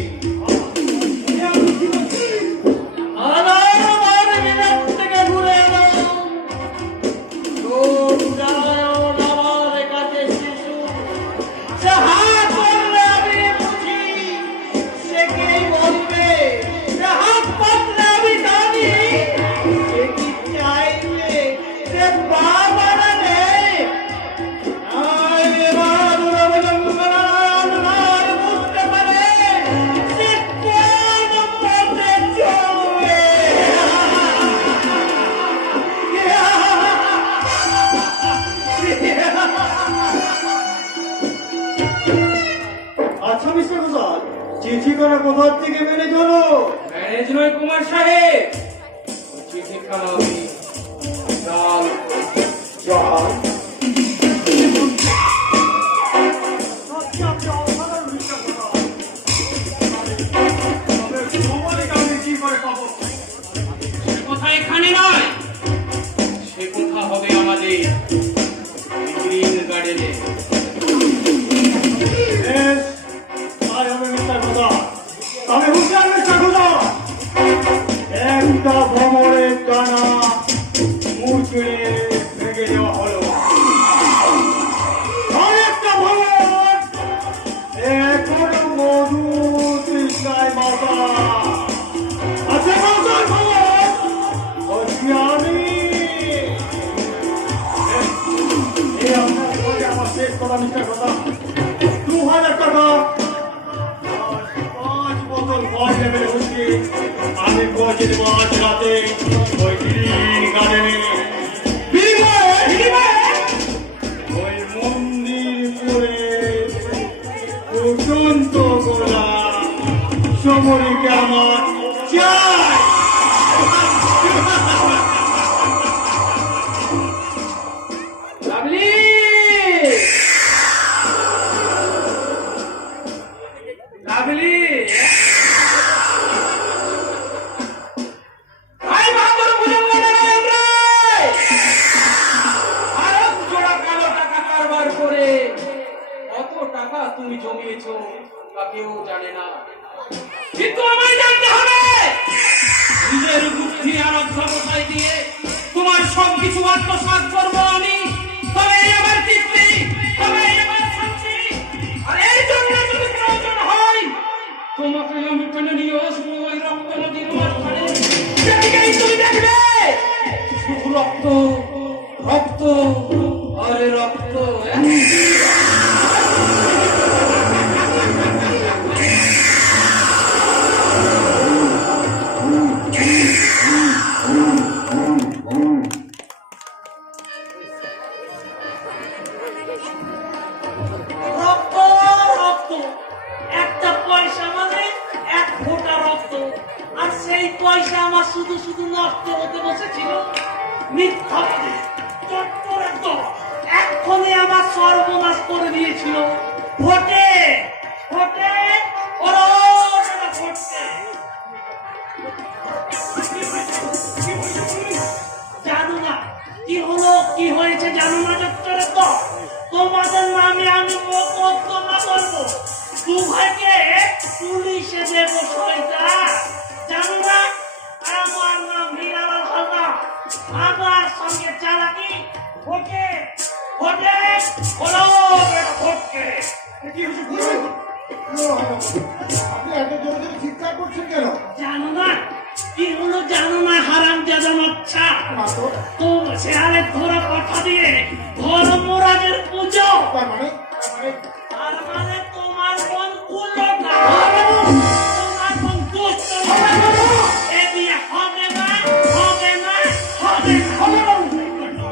আবার বিদেশ থেকে ঘুরে এলো রূপনারায়ণ, আমার কাছে শিশু। সে হাত ধরলে আমি বুঝি, সে কে বলবে? সে হাত পাতলে আমি জানি, সে কি চাইবে? সে পা বাড়ালে বুঝতে পারে সে কোন পথে চলবে। আচ্ছা মিস্টার প্রসাদ, চিঠি করা কোথার থেকে মেনে চলো? ম্যানেজ নয় কুমার সাহেব, চিঠিখানা আমি ডাল জল সে কথা এখানে নয়, সে কথা হবে আমাদের গ্রিন গার্ডেনে। বেশ, তাই হবে মিস্টার প্রসাদ। তবে হুঁশিয়ার মিস্টার প্রসাদ, একটা ভ্রমণের টানা মুচড়ে ভেঙে দেওয়া হলো। আরেকটা ভ্রমণ এখনো মধু তৃষ্ণায় মাতা আছে। মাতার ভ্রমণ হচ্ছি আমি। এই আপনার কাছে আমার শেষ কথা মিস্টার প্রসাদ, 2,000 টাকা আর 5 বোতল বল লেভেল হুইস্কি আমি পৌঁছে দেবো আজ রাতে ওই গ্রিন গার্ডেনে। ওই মন্দিরপুরে ফুটন্ত গোলা সমরীকে আমার চাই। লাভলি, লাভলি, আই বান্দর ভুজঙ্গ নারায়ণ রে, আরব জোড়া কালো টাকা কারবার করে কত টাকা তুমি জমিয়েছো তা কেউ জানে না, কিন্তু আমায় জানতে হবে। নিজের বুদ্ধি আর অধ্যবসায় দিয়ে তোমার সবকিছু আত্মসাৎ করবো আমি, তবেই আমার তৃপ্তি, তবেই আমার শান্তি। আর এই জন্য যদি প্রয়োজন হয়, তোমাকে আমি টেনে নিয়ে আসবো ওই রক্ত নদীর মাঝখানে, সেদিকেই তুমি দেখবে শুধু রক্ত, রক্ত, আরে রক্ত। রক্ত, রক্ত, আমার শুধু শুধু নষ্ট হতে বসেছিল মিথ্যাবাদী চট্টরের দল এক্ষণে আমার সর্বনাশ করে দিয়েছিল ভোটে ভোটে ওরা ভোটে জানো না কি হলো কি হয়েছে জানো না চট্টরের দল তোমাদের নামে আমি মোকদ্দমা করবো দু ভাইকে পুলিশে দেবো সইটা জানো না আমার নাম হিরালাল হালদার আমার সঙ্গে চালাকি ভোটে ভোটে বলো ভোটকে কি হয়েছে বলুন? আপনি এত জোরে জোরে চিৎকার করছেন কেন? জানো না কি হলো জানো না হারাম জাদা মাচ্ছা না তো। তো শেয়ালের ধরা কথা দিয়ে ধর্মরাজের পুজো তার মানে তোমার মন কুলো না তোমার মন দুষ্ট এ বিয়ে হবে না হবে না হবে না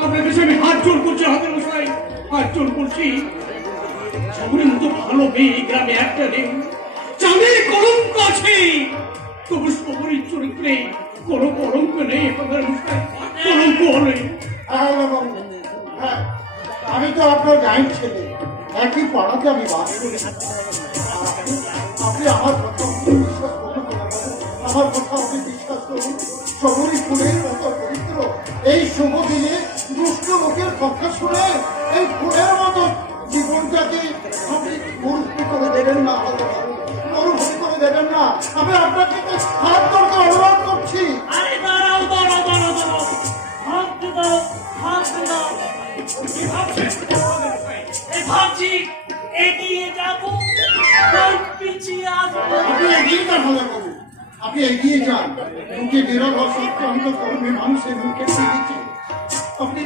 আপনার কাছে আমি হাত জোর করছি হাতের মশাই হাত জোর করছি শহরের মতো ভালো মেয়ে এই গ্রামে একটা নেই চাঁদের কলঙ্ক আছে তবু শহরের চরিত্রে কোনো কলঙ্ক নেই আপনার মশাই কলঙ্ক নেই হ্যাঁ, আমি তো আপনার গাইড ছেলে একই পাড়াতে আমি বাস করি আপনি আমার কথা বিশ্বাস করুন আমার কথা আপনি বিশ্বাস করুন সবরই ফুলের মতো পবিত্র এই শুভ দিনে দুষ্ট লোকের কথা শুনে এই ফুলের মতো জীবনটাকে আপনি মরুভূমি করে দেবেন না মরুভূমি করে দেবেন না আমি আপনার থেকে হাত ধরতে অনুরোধ করছি আরে দাঁড়াও দাঁড়াও দাঁড়াও দাঁড়াও হাত দাও হাত দাও কি ভাবছেন এই ভাবছি এগিয়ে যাবো তাই পিছিয়ে আসবো আপনি এগিয়ে যান হলে বাবু আপনি এগিয়ে যান মুখে বিরল অসত্যান্ত কর্মী মানুষের মুখে দিচ্ছি আপনি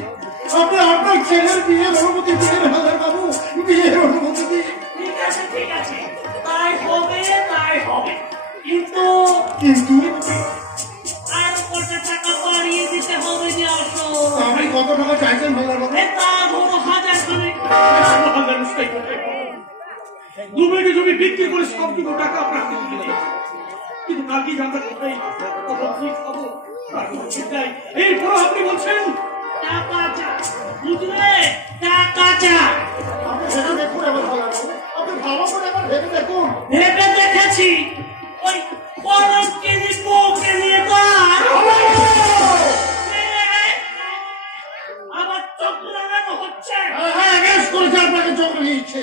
আপনি আপনার ছেলের বিয়ের অনুমতি দিন হলে বাবু বিয়ের অনুমতি দিন ঠিক আছে তাই হবে কিন্তু কিন্তু আর কত টাকা বাড়িয়ে দিতে হবে যে আসো আপনি কত টাকা চাইছেন হলে বাবু তা ধরো হাজার দুবেকে জমি বিক্রি করে সবটুকু টাকা আপনার হাতে তুলে দিয়েছে কিন্তু কালকে জানতে কোথায় কখন কি খাবো তার কোনো ঠিক নাই এরপর আপনি বলছেন টাকা চা বুঝলে টাকা চা আপনি ভেবে দেখুন এবার হলে বাবু আপনি ভালো করে এবার ভেবে দেখুন ভেবে দেখেছি ওই কলমকে নিয়ে বউকে নিয়ে আবার চোখ লাগানো হচ্ছে হ্যাঁ বেশ করেছে আপনাকে চোখ নিয়েছে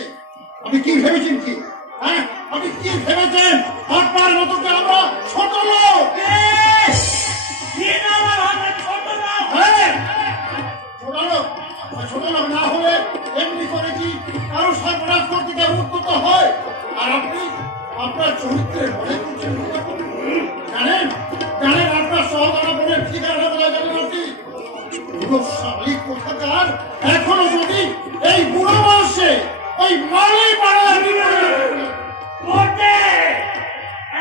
আপনি কি ভেবেছেন কি হ্যাঁ আপনি কি ভেবেছেন আপনার মতো কি আমরা ছোট লোক হ্যাঁ ছোট লোক না হলে এমনি করে কি কারো সর্বনাশ করতে তার উদ্যত হয় আর আপনি আপনার চরিত্রের মনে করছেন জানেন জানেন আপনার সহদারা বোনের ঠিকানা বলে জানেন আপনি বুড়ো শালিক কোথাকার এখনো যদি এই বুড়ো বয়সে ওই মালি পাড়া কোটে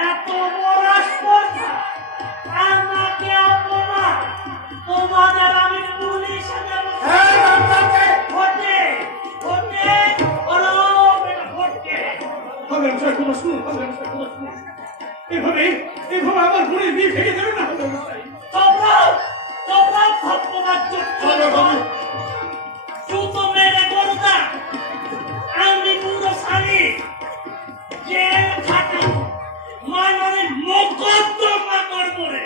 এত বড় স্পর্ধা আমাকে অপমান তোমাদের আমি পুলিশে দেব কোটে কোটে ওরা বেটা কোটে হবে স্যার কোনো শুনুন হবে স্যার কোনো শুনুন এভাবে আমার বোনের বিয়ে ভেঙে দেবে না তোমরা ভক্তবাদ জুতো মেরে করতা আমি পুরো শাড়ি জেল খাটাবো মানে মোকদ্দমা করবো রে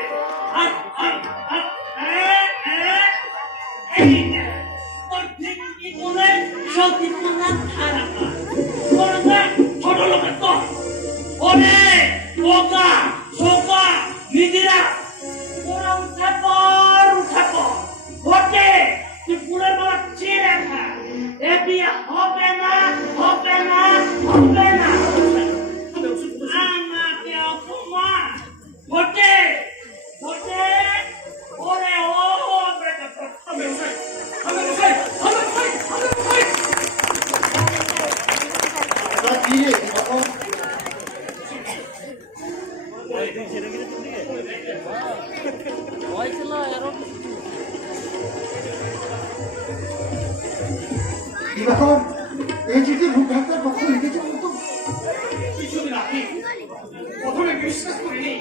এই না তোর ঠিক কি বলে সত্যি না খারাপ করবে ছোট লোকের তো ওরে বোকা সোকা নিদিরা ওরা উঠে পর ভোটে তুই পুরের মালা চিড়ে খা এ বিয়ে হবে না হবে না হবে না আমাকে অপমান ভোটে ভোটে ওরে ও বেটা হবে কি রে বাবা এই চিঠি ভূখাতার পক্ষ লিখেছে কিন্তু কিছু নাকি? প্রথমে বিশ্বাস করিনি,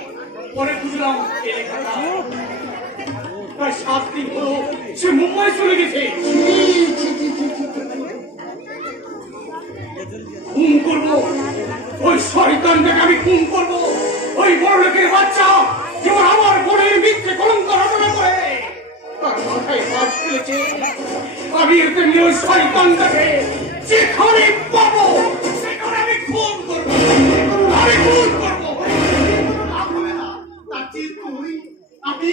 পরে বুঝলাম এ লেখাটা। প্রায় 7 দিন হলো সে মুম্বাই চলে গেছে। খুন করবো ওই শয়তানটাকে, আমি খুন করবো ওই বড় লোকের বাচ্চা যেমন আমার বোনের মিথ্যে কলঙ্ক রচনা করে তার মাথায় কাজ ফেলেছে। আমি এর তেমনি ওই শয়তানটাকে যেখানে পাবো সেখানে আমি খুন করবো, আমি খুন করবো। লাভ হবে না, তার চেয়ে তুই আমি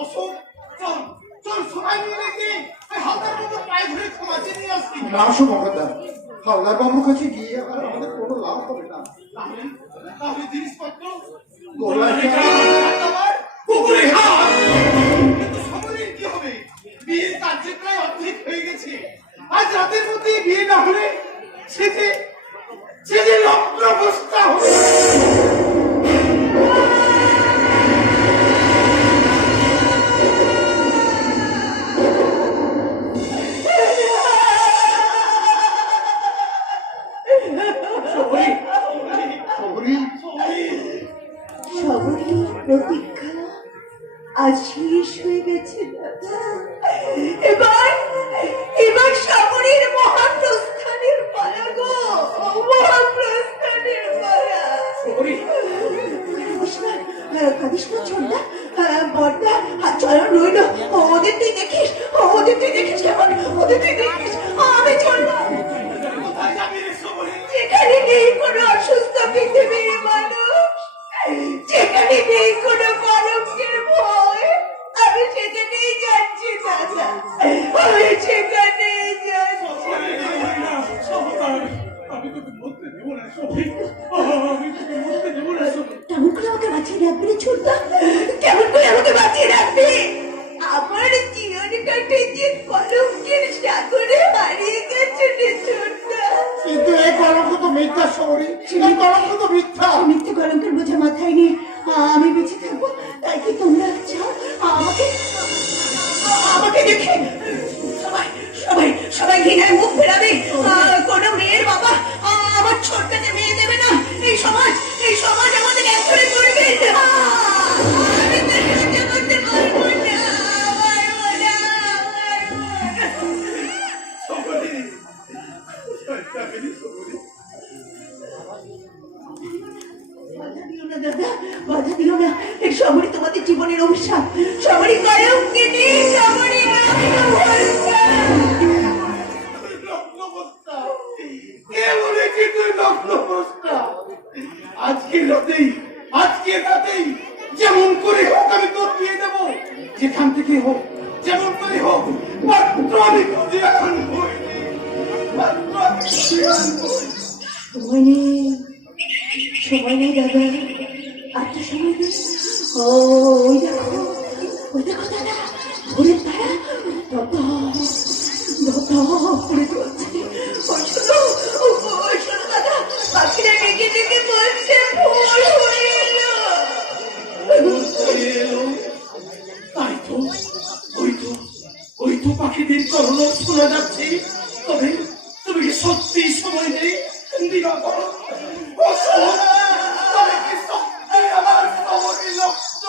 অশোক চল চল সবাই মিলে গিয়ে ওই হালদার বাবুর পায়ে ধরে ক্ষমা চেয়ে নিয়ে আসবি। না সুমঙ্গলদা, হালদার বাবুর কাছে গিয়ে আর আমাদের কোনো লাভ হবে না। তাহলে তাহলে জিনিসপত্র গোলায় খাবার কুকুরে হাত। কিন্তু সকলের কি হবে? বিয়ের কাজ প্রায় অর্ধেক হয়ে গেছে। আজ রাতের মধ্যে বিয়ে না হলে সে যে লগ্ন অবস্থা হবে। সবরই প্রতীক্ষা আজ শেষ হয়ে গেছে দাদা। এবার এবার সবরীর মহাপ্রস্থানের পালা গো, মহাপ্রস্থানের পালা। কাঁদিস না ছোটদা, বড়দা হাত চলন রইল। ওদের তুই দেখিস, ওদের তুই দেখিস কেমন, ওদের তুই দেখিস। আমি চললাম, কোথায় যাবি রে সবরি? যেখানে নেই কোনো অসুস্থ পৃথিবীর মানুষ, যেখানে নেই কোনো কলঙ্কের ভয়, আমি সেখানেই যাচ্ছি দাদা, আমি সেখানেই যাচ্ছি। আমি তোকে মরতে দেবো না সবই, আমি তোকে মরতে দেবো না সবই। কেমন করে আমাকে বাঁচিয়ে রাখবি রে ছোটদা? কেমন করে আমাকে বাঁচিয়ে রাখবি? আমার জীবন কাটে যে কলঙ্কের সাগরে হারিয়ে গেছে রে ছোটদা। কিন্তু এই কলঙ্ক তো মিথ্যা শহরে, এই কলঙ্ক তো মিথ্যা। মিথ্যে কলঙ্কের বোঝা মাথায় নিয়ে আমি বেঁচে থাকবো, তাই কি তোমরা চাও আমাকে আমাকে দেখে সবাই সবাই সবাই ঘৃণায় মুখ ফেরাবে? কোনো মেয়ের বাবা আমার ছোটটাকে মেয়ে দেবে না। এই সমাজ আমাদের এক করে করবে না। আমি তো সহ্য করতে পারবো না, পারবো না, পারবো না। সবরি কোথায় যাবি রে সবরি? বাধা দিও না দাদা, বাধা দিও না। এই সবরই তোমাদের জীবনের অভিশাপ। সবরই কলঙ্কিনী, সবরই লগ্ন অবস্থা। কে বলেছে তুই লগ্ন অবস্থা? আজকে রাতেই যেমন করে হোক আমি তোর বিয়ে দেবো, যেখান থেকে হোক, যেমন করে হোক, মাত্র আমি খুঁজে আনবো, মাত্র আমি খুঁজে আনবো। সময় নেই দাদা, আর তো সময় নেই। ওই দেখো দাদা, ভোরের তারা পড়ে চলছে। ওই শোনো দাদা, পাখিরা ডেকে ডেকে বলছে ভোর হয়ে এলো। ওই তো পাখিদের কলরব শোনা যাচ্ছে। তবে তুমি কি সত্যি সময় নেই? দিবাকর, অশোক, তবে কি সত্যি আমার সবরি লক্ষ্য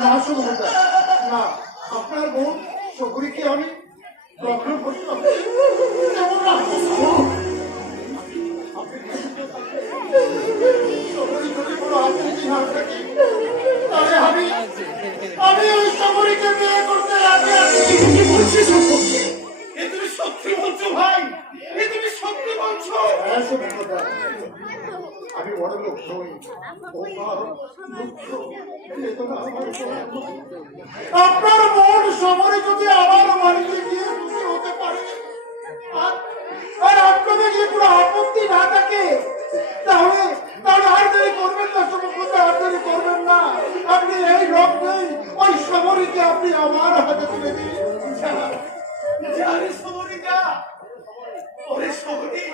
না সুমঙ্গলদা, না, আপনার বোন শহরীকে আমি লগ্ন করতাম। কেমন রাখবো? শহরী যদি কোনো আপত্তি না থাকে, তাহলে আমি ওই শহরীকে বিয়ে করতে রাজি আছি। কি বলছিস? এ তুমি সত্যি বলছো ভাই? এ তুমি সত্যি বলছো? হ্যাঁ সুমঙ্গলদা, আমি বড় লোক নই। আপনার বোন শহরে যদি আমার বাড়িতে গিয়ে খুশি হতে পারে আর আপনাদের যদি কোনো আপত্তি না থাকে, তাহলে আর দেরি করবেন না সুমঙ্গলদা, আর দেরি করবেন না। আপনি এই লগ্নেই ওই শহরীকে আপনি আমার হাতে তুলে দিন। জানি সবরি যা। ওরে সবরি,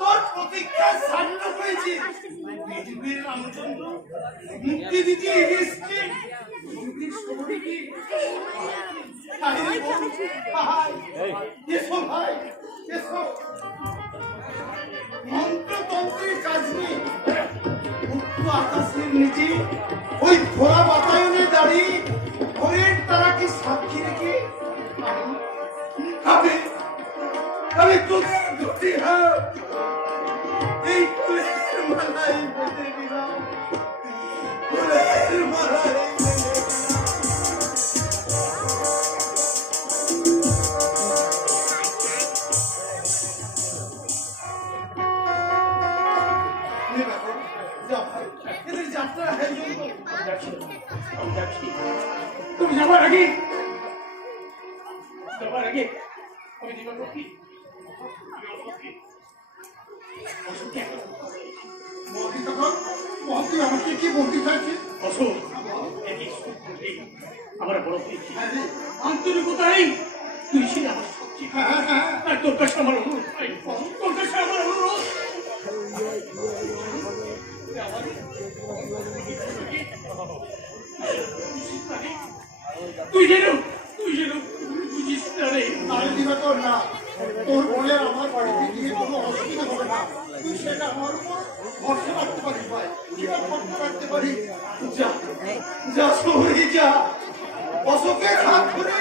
তোর প্রতীক্ষা সার্থক হয়েছে। পৃথিবীর রামচন্দ্র মুক্তি দিতে এসছে। সবরিকে এসো ভাই, এসো। মন্ত্র তোদের দুটি হাত এই ফুলের মালাই বেঁধে দিলাম, ফুলের মালাই বেঁধে এদের যাত্রা আয়োজন করো। আমি যাচ্ছি। তুমি যাবার আগে আমি জীবন রক্ষী মহাদি তখন মহাদি আমাকে কি বলতে চাইছে? অশোক আমার বড় পেয়েছি আন্তরিকতা নেই, তুই ছিল আমার সবচেয়ে আর তোর কাছে আমার অনুরোধ, তোর কাছে আমার অনুরোধ তুই যেন বুঝিস না রে। আরে দিবাকর না, তোর বলে আমার বাড়িতে গিয়ে কোনো অসুবিধা হবে না, তুই সেটা আমার উপর ভরসা রাখতে পারিস ভাই। কিভাবে ভরসা রাখতে পারিস? যা যা শহরে যা, অশোকের হাত ধরে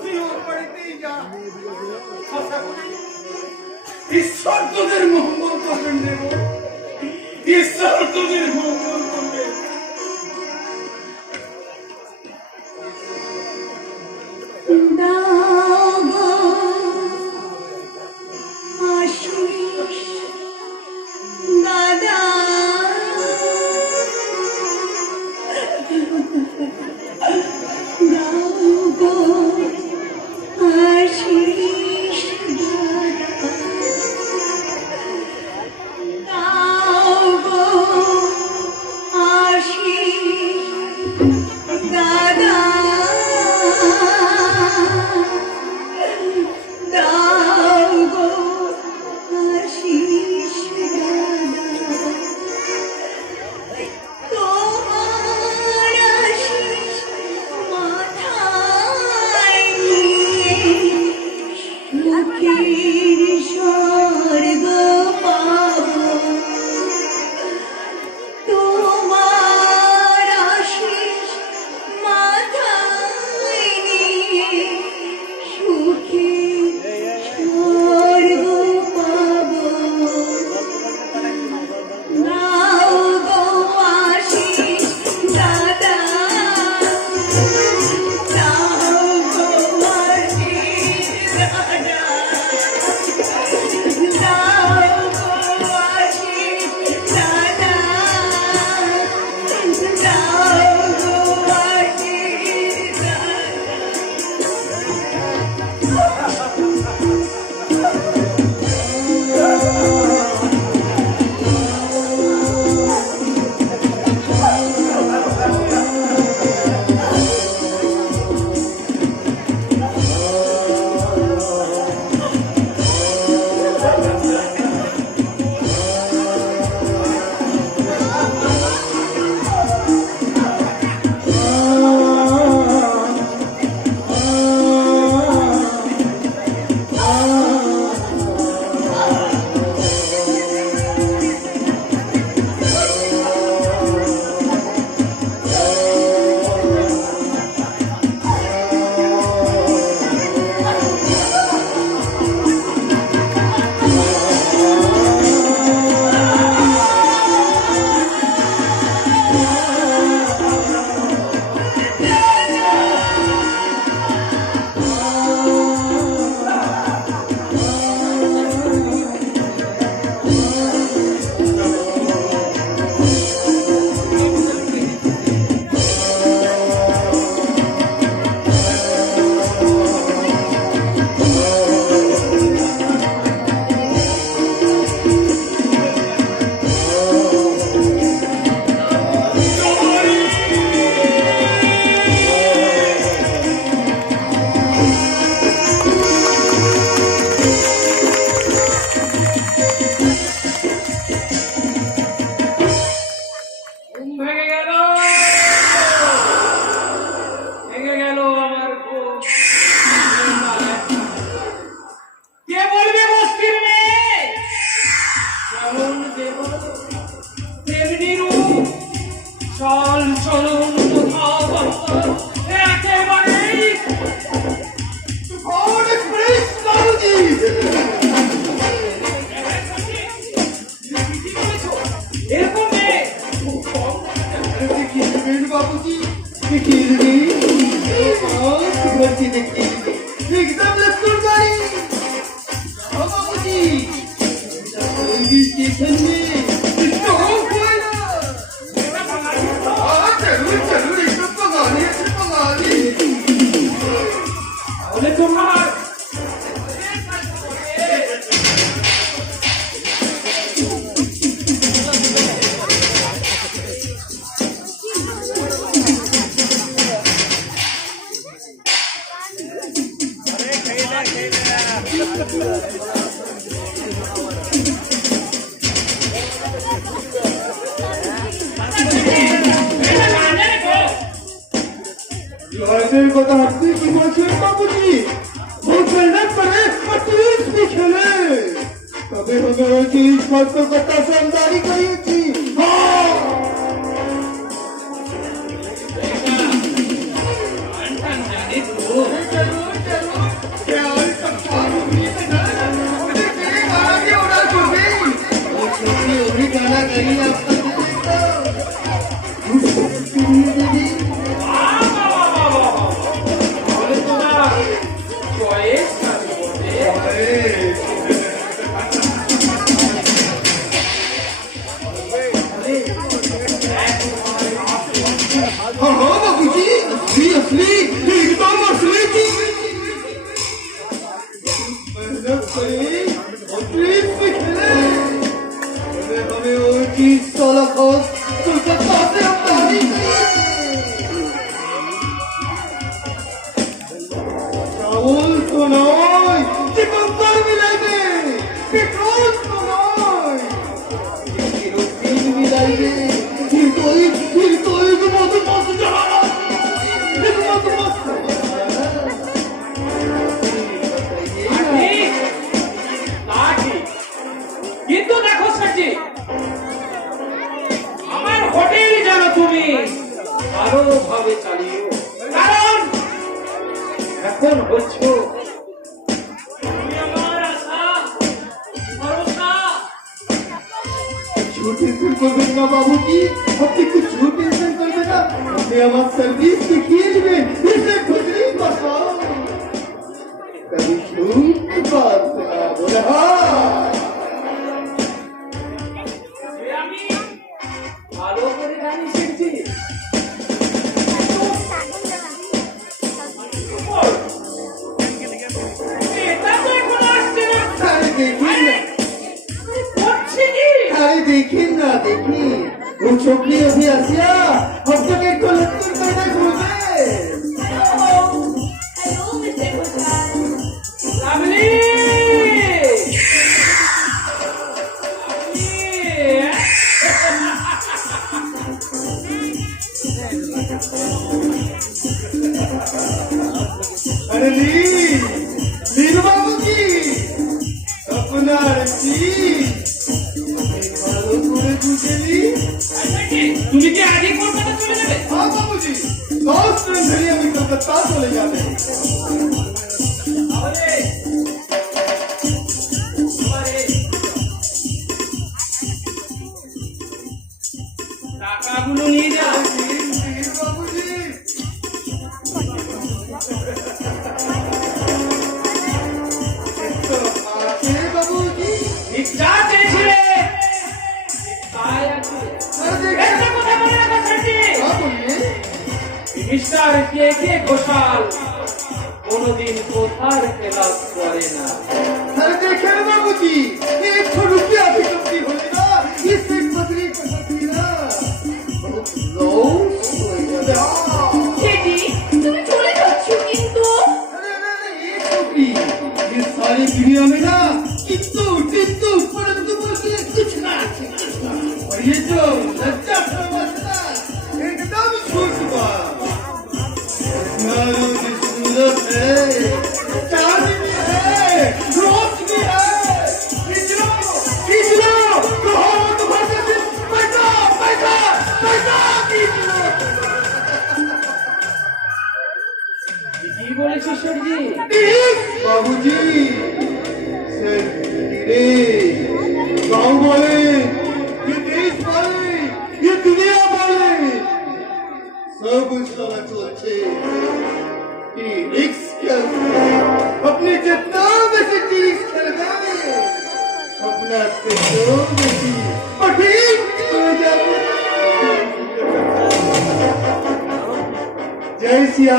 তুই ওর বাড়িতেই যা। আশা করি ঈশ্বর তোদের মঙ্গল করবেন দেব, ঈশ্বর তোদের মঙ্গল করবেন। দাও গো আশিস দাদা, দাও গো আশিস দাদা, দাও গো আশিস দাদা, দাও গো আশিস দাদা, তোমার আশিস মাথায় নিয়ে সুখের স্বর্গ পাবো, তোমার আশিস মাথায় নিয়ে সুখের স্বর্গ পাবো, দাও গো আশিস দাদা, দাও গো আশিস দাদা, দাও গো আশিস দাদা, দাও গো আশিস দাদা। मृत्यु गाड़ी बाबू जी रेलवे स्टेशन में स्टॉप हुआ ना जरूर जरूर इसको पगानी বলে তোমার ऐसे बता हफ्ते की बात बाबू जी वो खेलने पड़े और पुलिस भी खेले कभी हमें वो चीज कोलकाता से आमदानी करी थी हाँ जरूर जरूर क्या मुझे तेरे गाना की उड़ा कर गई वो छोटी वही गाना गई आपका কিন্তু দেখো স্যারজি আমার হোটেল জানো তুমি ভালোভাবে চালিও কারণ এখন হচ্ছে তুমি আমার আশা ভরসা छोटे से करबे ना बाबू जी अपने कुछ छोटे से करबे ना अपने हमारा सर्विस के खेल में इसे खुदरी बसाओ कभी झूठ बात ना बोला আমি ভালো করে জানি শিখছি এটা তো এখন আসছে না अरे देखिए ना পড়ছে কি अरे देखिए ना देखिए वो छोकरी अभी आसिया हम तो एक को लत्तर करने भूल गए हेलो मिस्टर घोषाल লাভলি अरे नीर बाबू जी अपना रची ভালো করে বুঝেলি তুমি কি আজই কলকাতা চলে যাবে हाँ बाबू जी 10 दिन धरी আমি কলকাতা চলে যাবে তাহলে টাকাগুলো নিয়ে যা नीर बाबू जी तो आके बाबू जी ভিক্ষা চেয়েছিলে তাই আছে अरे একটা কথা মনে রাখো স্যারজি हाँ बोलिए মিস্টার কে কে ঘোষাল কোনদিন কোথার খেলাপ করে না अरे देखे ना बाबू जी एक सौ रुपया भी कमती होगी ना इससे बदली सकती ना लो টেডি তুমি চলে যাচ্ছ কিন্তু अरे ये छोकरी ये सारी दुनिया में ना किंतु टिंतु परंतु बोलते कुछ ना और ये जो लज्जा समझना एकदम झूठ बात नारों की सूरत है चांदी भी है रोशनी है खींचो तो हम तुम्हारे से पैसा पैसा पैसा खींचो কি বলেছে স্যারজি बाबूजी रे गाँव वाले ये देश वाले ये दुनिया वाले सब सारा चलছে कि रिक्स के अपने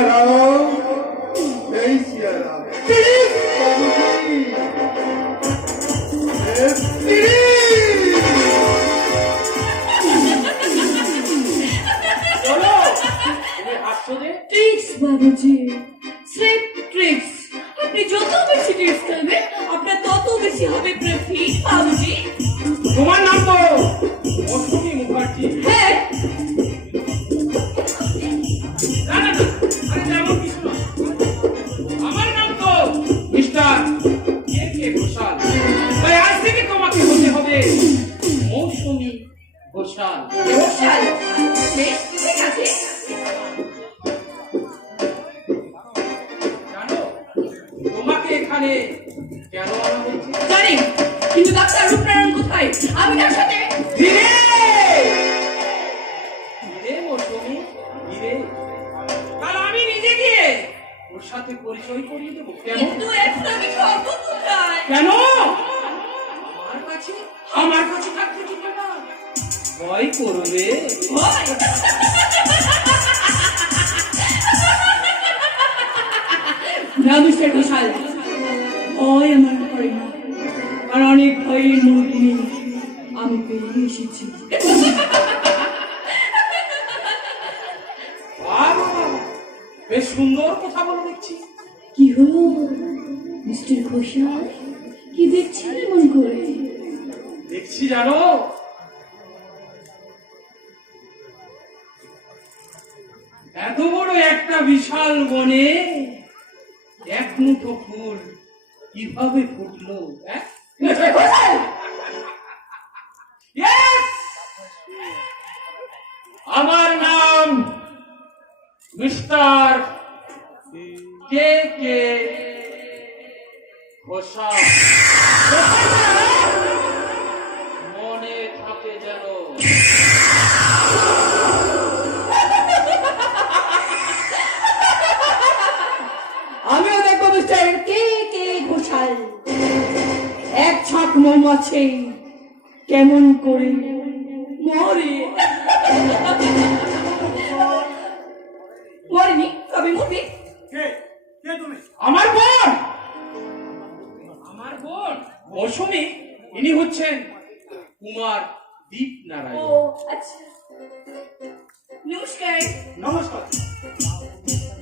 সিয়ারাম, এই সিয়ারাম। বাবুজি, চলো তুমি হাসছো যে ট্রিক্স বাবুজি, স্লিপ ট্রিক্স। আপনি যত বেশি ট্রিক্স করবেন আপনার তত বেশি হবে প্রফিট বাবুজি। তোমার নাম তো মৌসুমী মুখার্জি। হ্যাঁ, না না না, আরে তেমন কিছু না, আমার নাম তো মিস্টার কে কে ঘোষাল। তাই আজ থেকে তোমাকে হতে হবে মৌসুমী ঘোষাল। ঘোষাল। বেশ, ঠিক আছে। জানো তোমাকে এখানে কেন আনা হয়েছে? জানি, কিন্তু ডাক্তার রূপনারায়ণ কোথায়? আমি তার সাথে ধীরে ধীরে মৌসুমী ধীরে, কাল আমি নিজে গিয়ে ওর সাথে পরিচয় করিয়ে দেবো। কেন? কিন্তু এখন আমি সর্ব কোথায়? কেন? আমার কাছে থাকতে দিবে না, ভয় করবে। ভয়? না মিস্টার ঘোষাল, ভয় আমার করে না, আর অনেক ভয়ের মধ্যে আমি পেরিয়ে এসেছি। বাহ, বেশ সুন্দর কথা বলে দেখছি। কি হলো মিস্টার ঘোষাল, কি দেখছেন এমন করে? দেখছি জানো, এত বড় একটা বিশাল বনে এক মুঠো ফুল কিভাবে ফুটলো? হ্যাঁ? Yes! আমার নাম মিস্টার কে কে ঘোষাল। মনে থাকে যেন। আমিও দেখবো মিস্টার কে কে ঘোষাল এক ছক মৌমাছি কেমন করে মরে। মরেনি, তবে মরবে। কে কে তুমি? আমার বোন, আমার বোন মৌসুমী, ইনি হচ্ছেন কুমার দীপ ও নারায়ণ। আচ্ছা, নমস্কার। নমস্কার।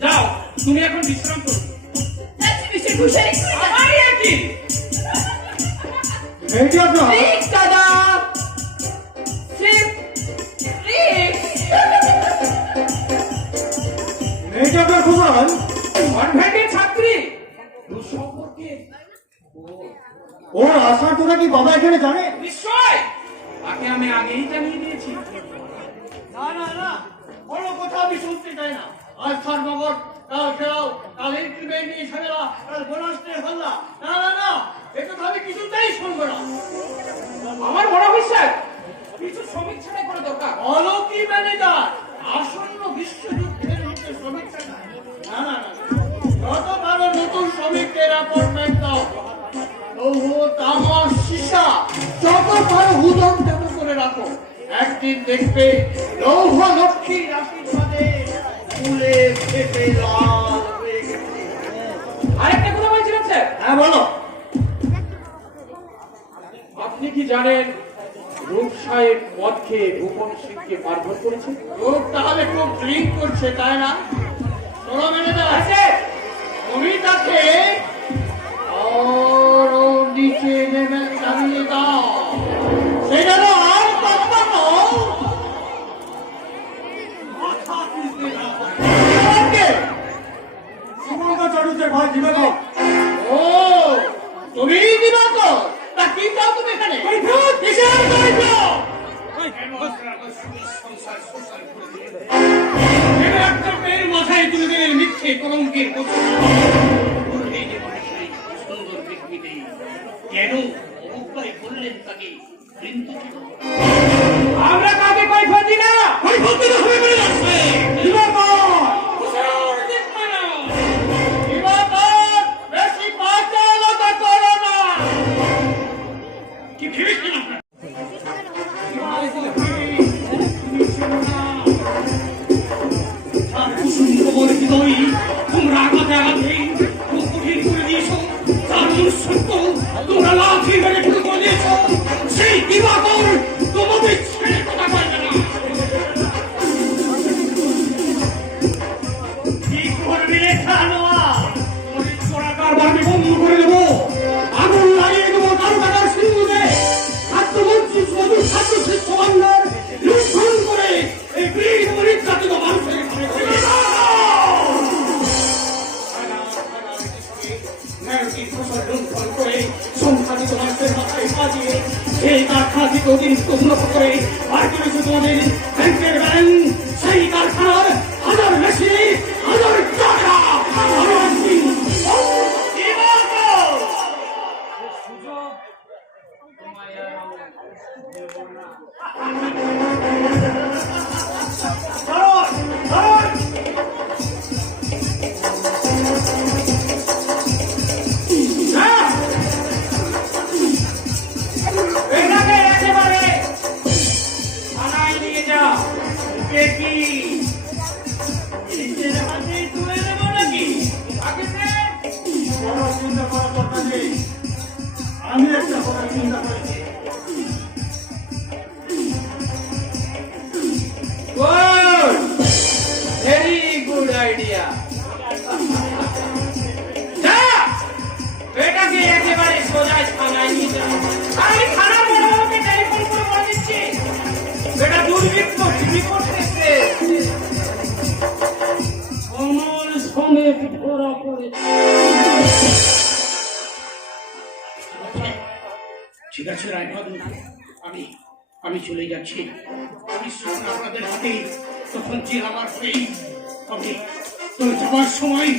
যাও তুমি এখন বিশ্রাম করো। আচ্ছা মিস্টার ঘোষাল, আমারই একই। এইটি আপনার? প্লিজ দাদা, স্লিপ প্লিজ। এইটি আপনার ঘোষাল? কনভেন্টের ছাত্রী দুঃসম্পর্কে। ওর আসার কথা কি বাবা এখানে জানে? নিশ্চয়, তাকে আমি আগেই জানিয়ে দিয়েছি। না না না, কোনো কথা আমি শুনতে চাই না। আজ ধর্মঘট, কাল খেলাও, কাল ইনক্রিমেন্ট নিয়ে ঝামেলা, কাল বোনাস নিয়ে হল্লা। না না না, এটা তো আমি কিছুতেই শুনবো না। আমার মনে হচ্ছে কিছু শ্রমিক ছাড়াই করা দরকার। বলো কি ম্যানেজার, আসন্ন বিশ্বযুদ্ধের মধ্যে শ্রমিক ছাড়া? না না না, যত পারো নতুন শ্রমিকদের অ্যাপয়েন্টমেন্ট দাও। লৌহ, তামা, সীসা যত পারো হুদম চালু করে রাখো। একদিন দেখবে লৌহ লক্ষ্মীর আশীর্বাদে ফুলে ফেটে লাল হয়ে গেছে। আরেকটা কথা বলছিলাম স্যার। হ্যাঁ বলো। আপনি কি জানেন রূপ সাহেব মদ খেয়ে ভূপন সিংকে মারধর করেছে? লোক তাহলে খুব ড্রিঙ্ক করছে, তাই না? চলো ম্যানেজার, আছে তুমি তাকে আরো নিচে নেমে নামিয়ে দাও। সেটা তো আর কথা নয়। মাথা পিছলে না। ওকে। সুমঙ্গল চটুর্থের ভাই দিবাকর। ও, তুমি দিবাকর? তা কি চাও তুমি এখানে? কিসের কৈফিয়ত? একটা মেয়ের মাথায় তুলে দিলেন মিথ্যে কলঙ্কের কথা। সুন্দর পৃথিবীতে কেন অবজ্ঞায় করলেন তাকে? আমরা কাকে কৈফিয়ত দিই না। কৈফিয়ত দিতে হবে বলে আসছে। দিবাকর, বেশি পাচালতা করো না। কি ভেবেছিলাম না? সুন্দর হৃদয় তোমরা লাঠি মেরে শুরু করে দিয়েছ, সেই দিবাকর তোমাদের ছেড়ে কথা বলবে না। কি করবি রে খানোয়ার? তোর চোরাকার বাড়ি বন্ধ করে দেবো, আগুন লাগিয়ে দেবো কারো টাকার সিন্ধুকে। খাদ্যমন্ত্রী শুধু খাদ্য শীর্ষ ভান্ডার লুণ্ঠন করে এই বীর মরিচাতিত মানুষের ঘরে ঘরে মেরুটির ফসল লুণ্ঠন করে সংখ্যাধিক মানুষের মাথায় সাজিয়ে এই কারখানাটিকে অতিরিক্ত মুনাফা করে আর কিছু তোমাদের ব্যাংকের ব্যাংক সেই কারখানার হাজার মেশিন, হাজার টাকা, হাজার দিন। কি বলবো? ধরুন, ধরুন। হ্যাঁ, এটাকে একেবারে থানায় নিয়ে যা। ওকে কি নিজের হাতে তুলে দেবো নাকি? আগে কোনো চিন্তা করার দরকার নেই, আমি একটা কথা চিন্তা করেছি। Good, very good idea. যা, এটাকে একেবারে সোজাই থানায় নিয়ে যা। আমি থানা বড়বাবুকে টেলিফোন করে বলে দিচ্ছি, এটা দুর্বৃত্ত চুরি করতেছে। আমার সমেত ধরা পড়েছে। ঠিক আছে রায়বাবু, আমি চলে যাচ্ছি। আমি শুনুন আপনাদের হাতে তখন যে আমার হয়ে তবে তুমি যাবার সময়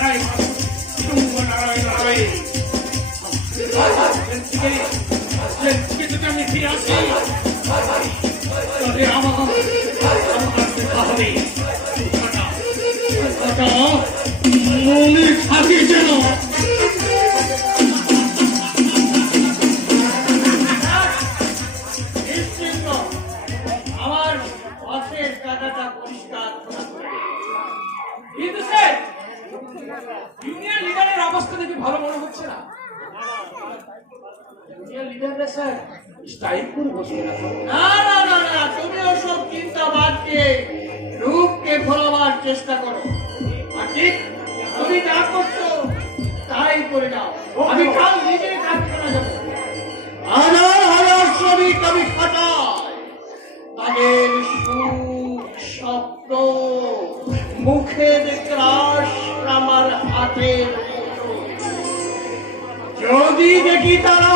রায়বাবু, নারায়ণ নারায়ণ যদি আমি ফিরে আসি তবে আমার দেখা হবে। কথাটা মনে থাকে যেন। নিশ্চিন্ত, আমার অফের কাটাটা পরিষ্কার করা হবে। কিন্তু স্যার, ইউনিয়ন লিডারের অবস্থা দেখে ভালো মনে হচ্ছে না। ইউনিয়ন লিডাররা স্যার স্ট্রাইক করে বসে আছে। না না না না, তুমি ওসব চিন্তা বাদ দিয়ে রূপকে ভোলাবার চেষ্টা করো। আর ঠিক তুমি যা করছো তাই করে দাও। আমি কাল নিজে কারখানা যাবো। হাজার হাজার শ্রমিক আমি খাটাই, তাদের সুখ স্বপ্ন মুখের ক্রাশ আমার হাতের মুঠো। যদি দেখি তারা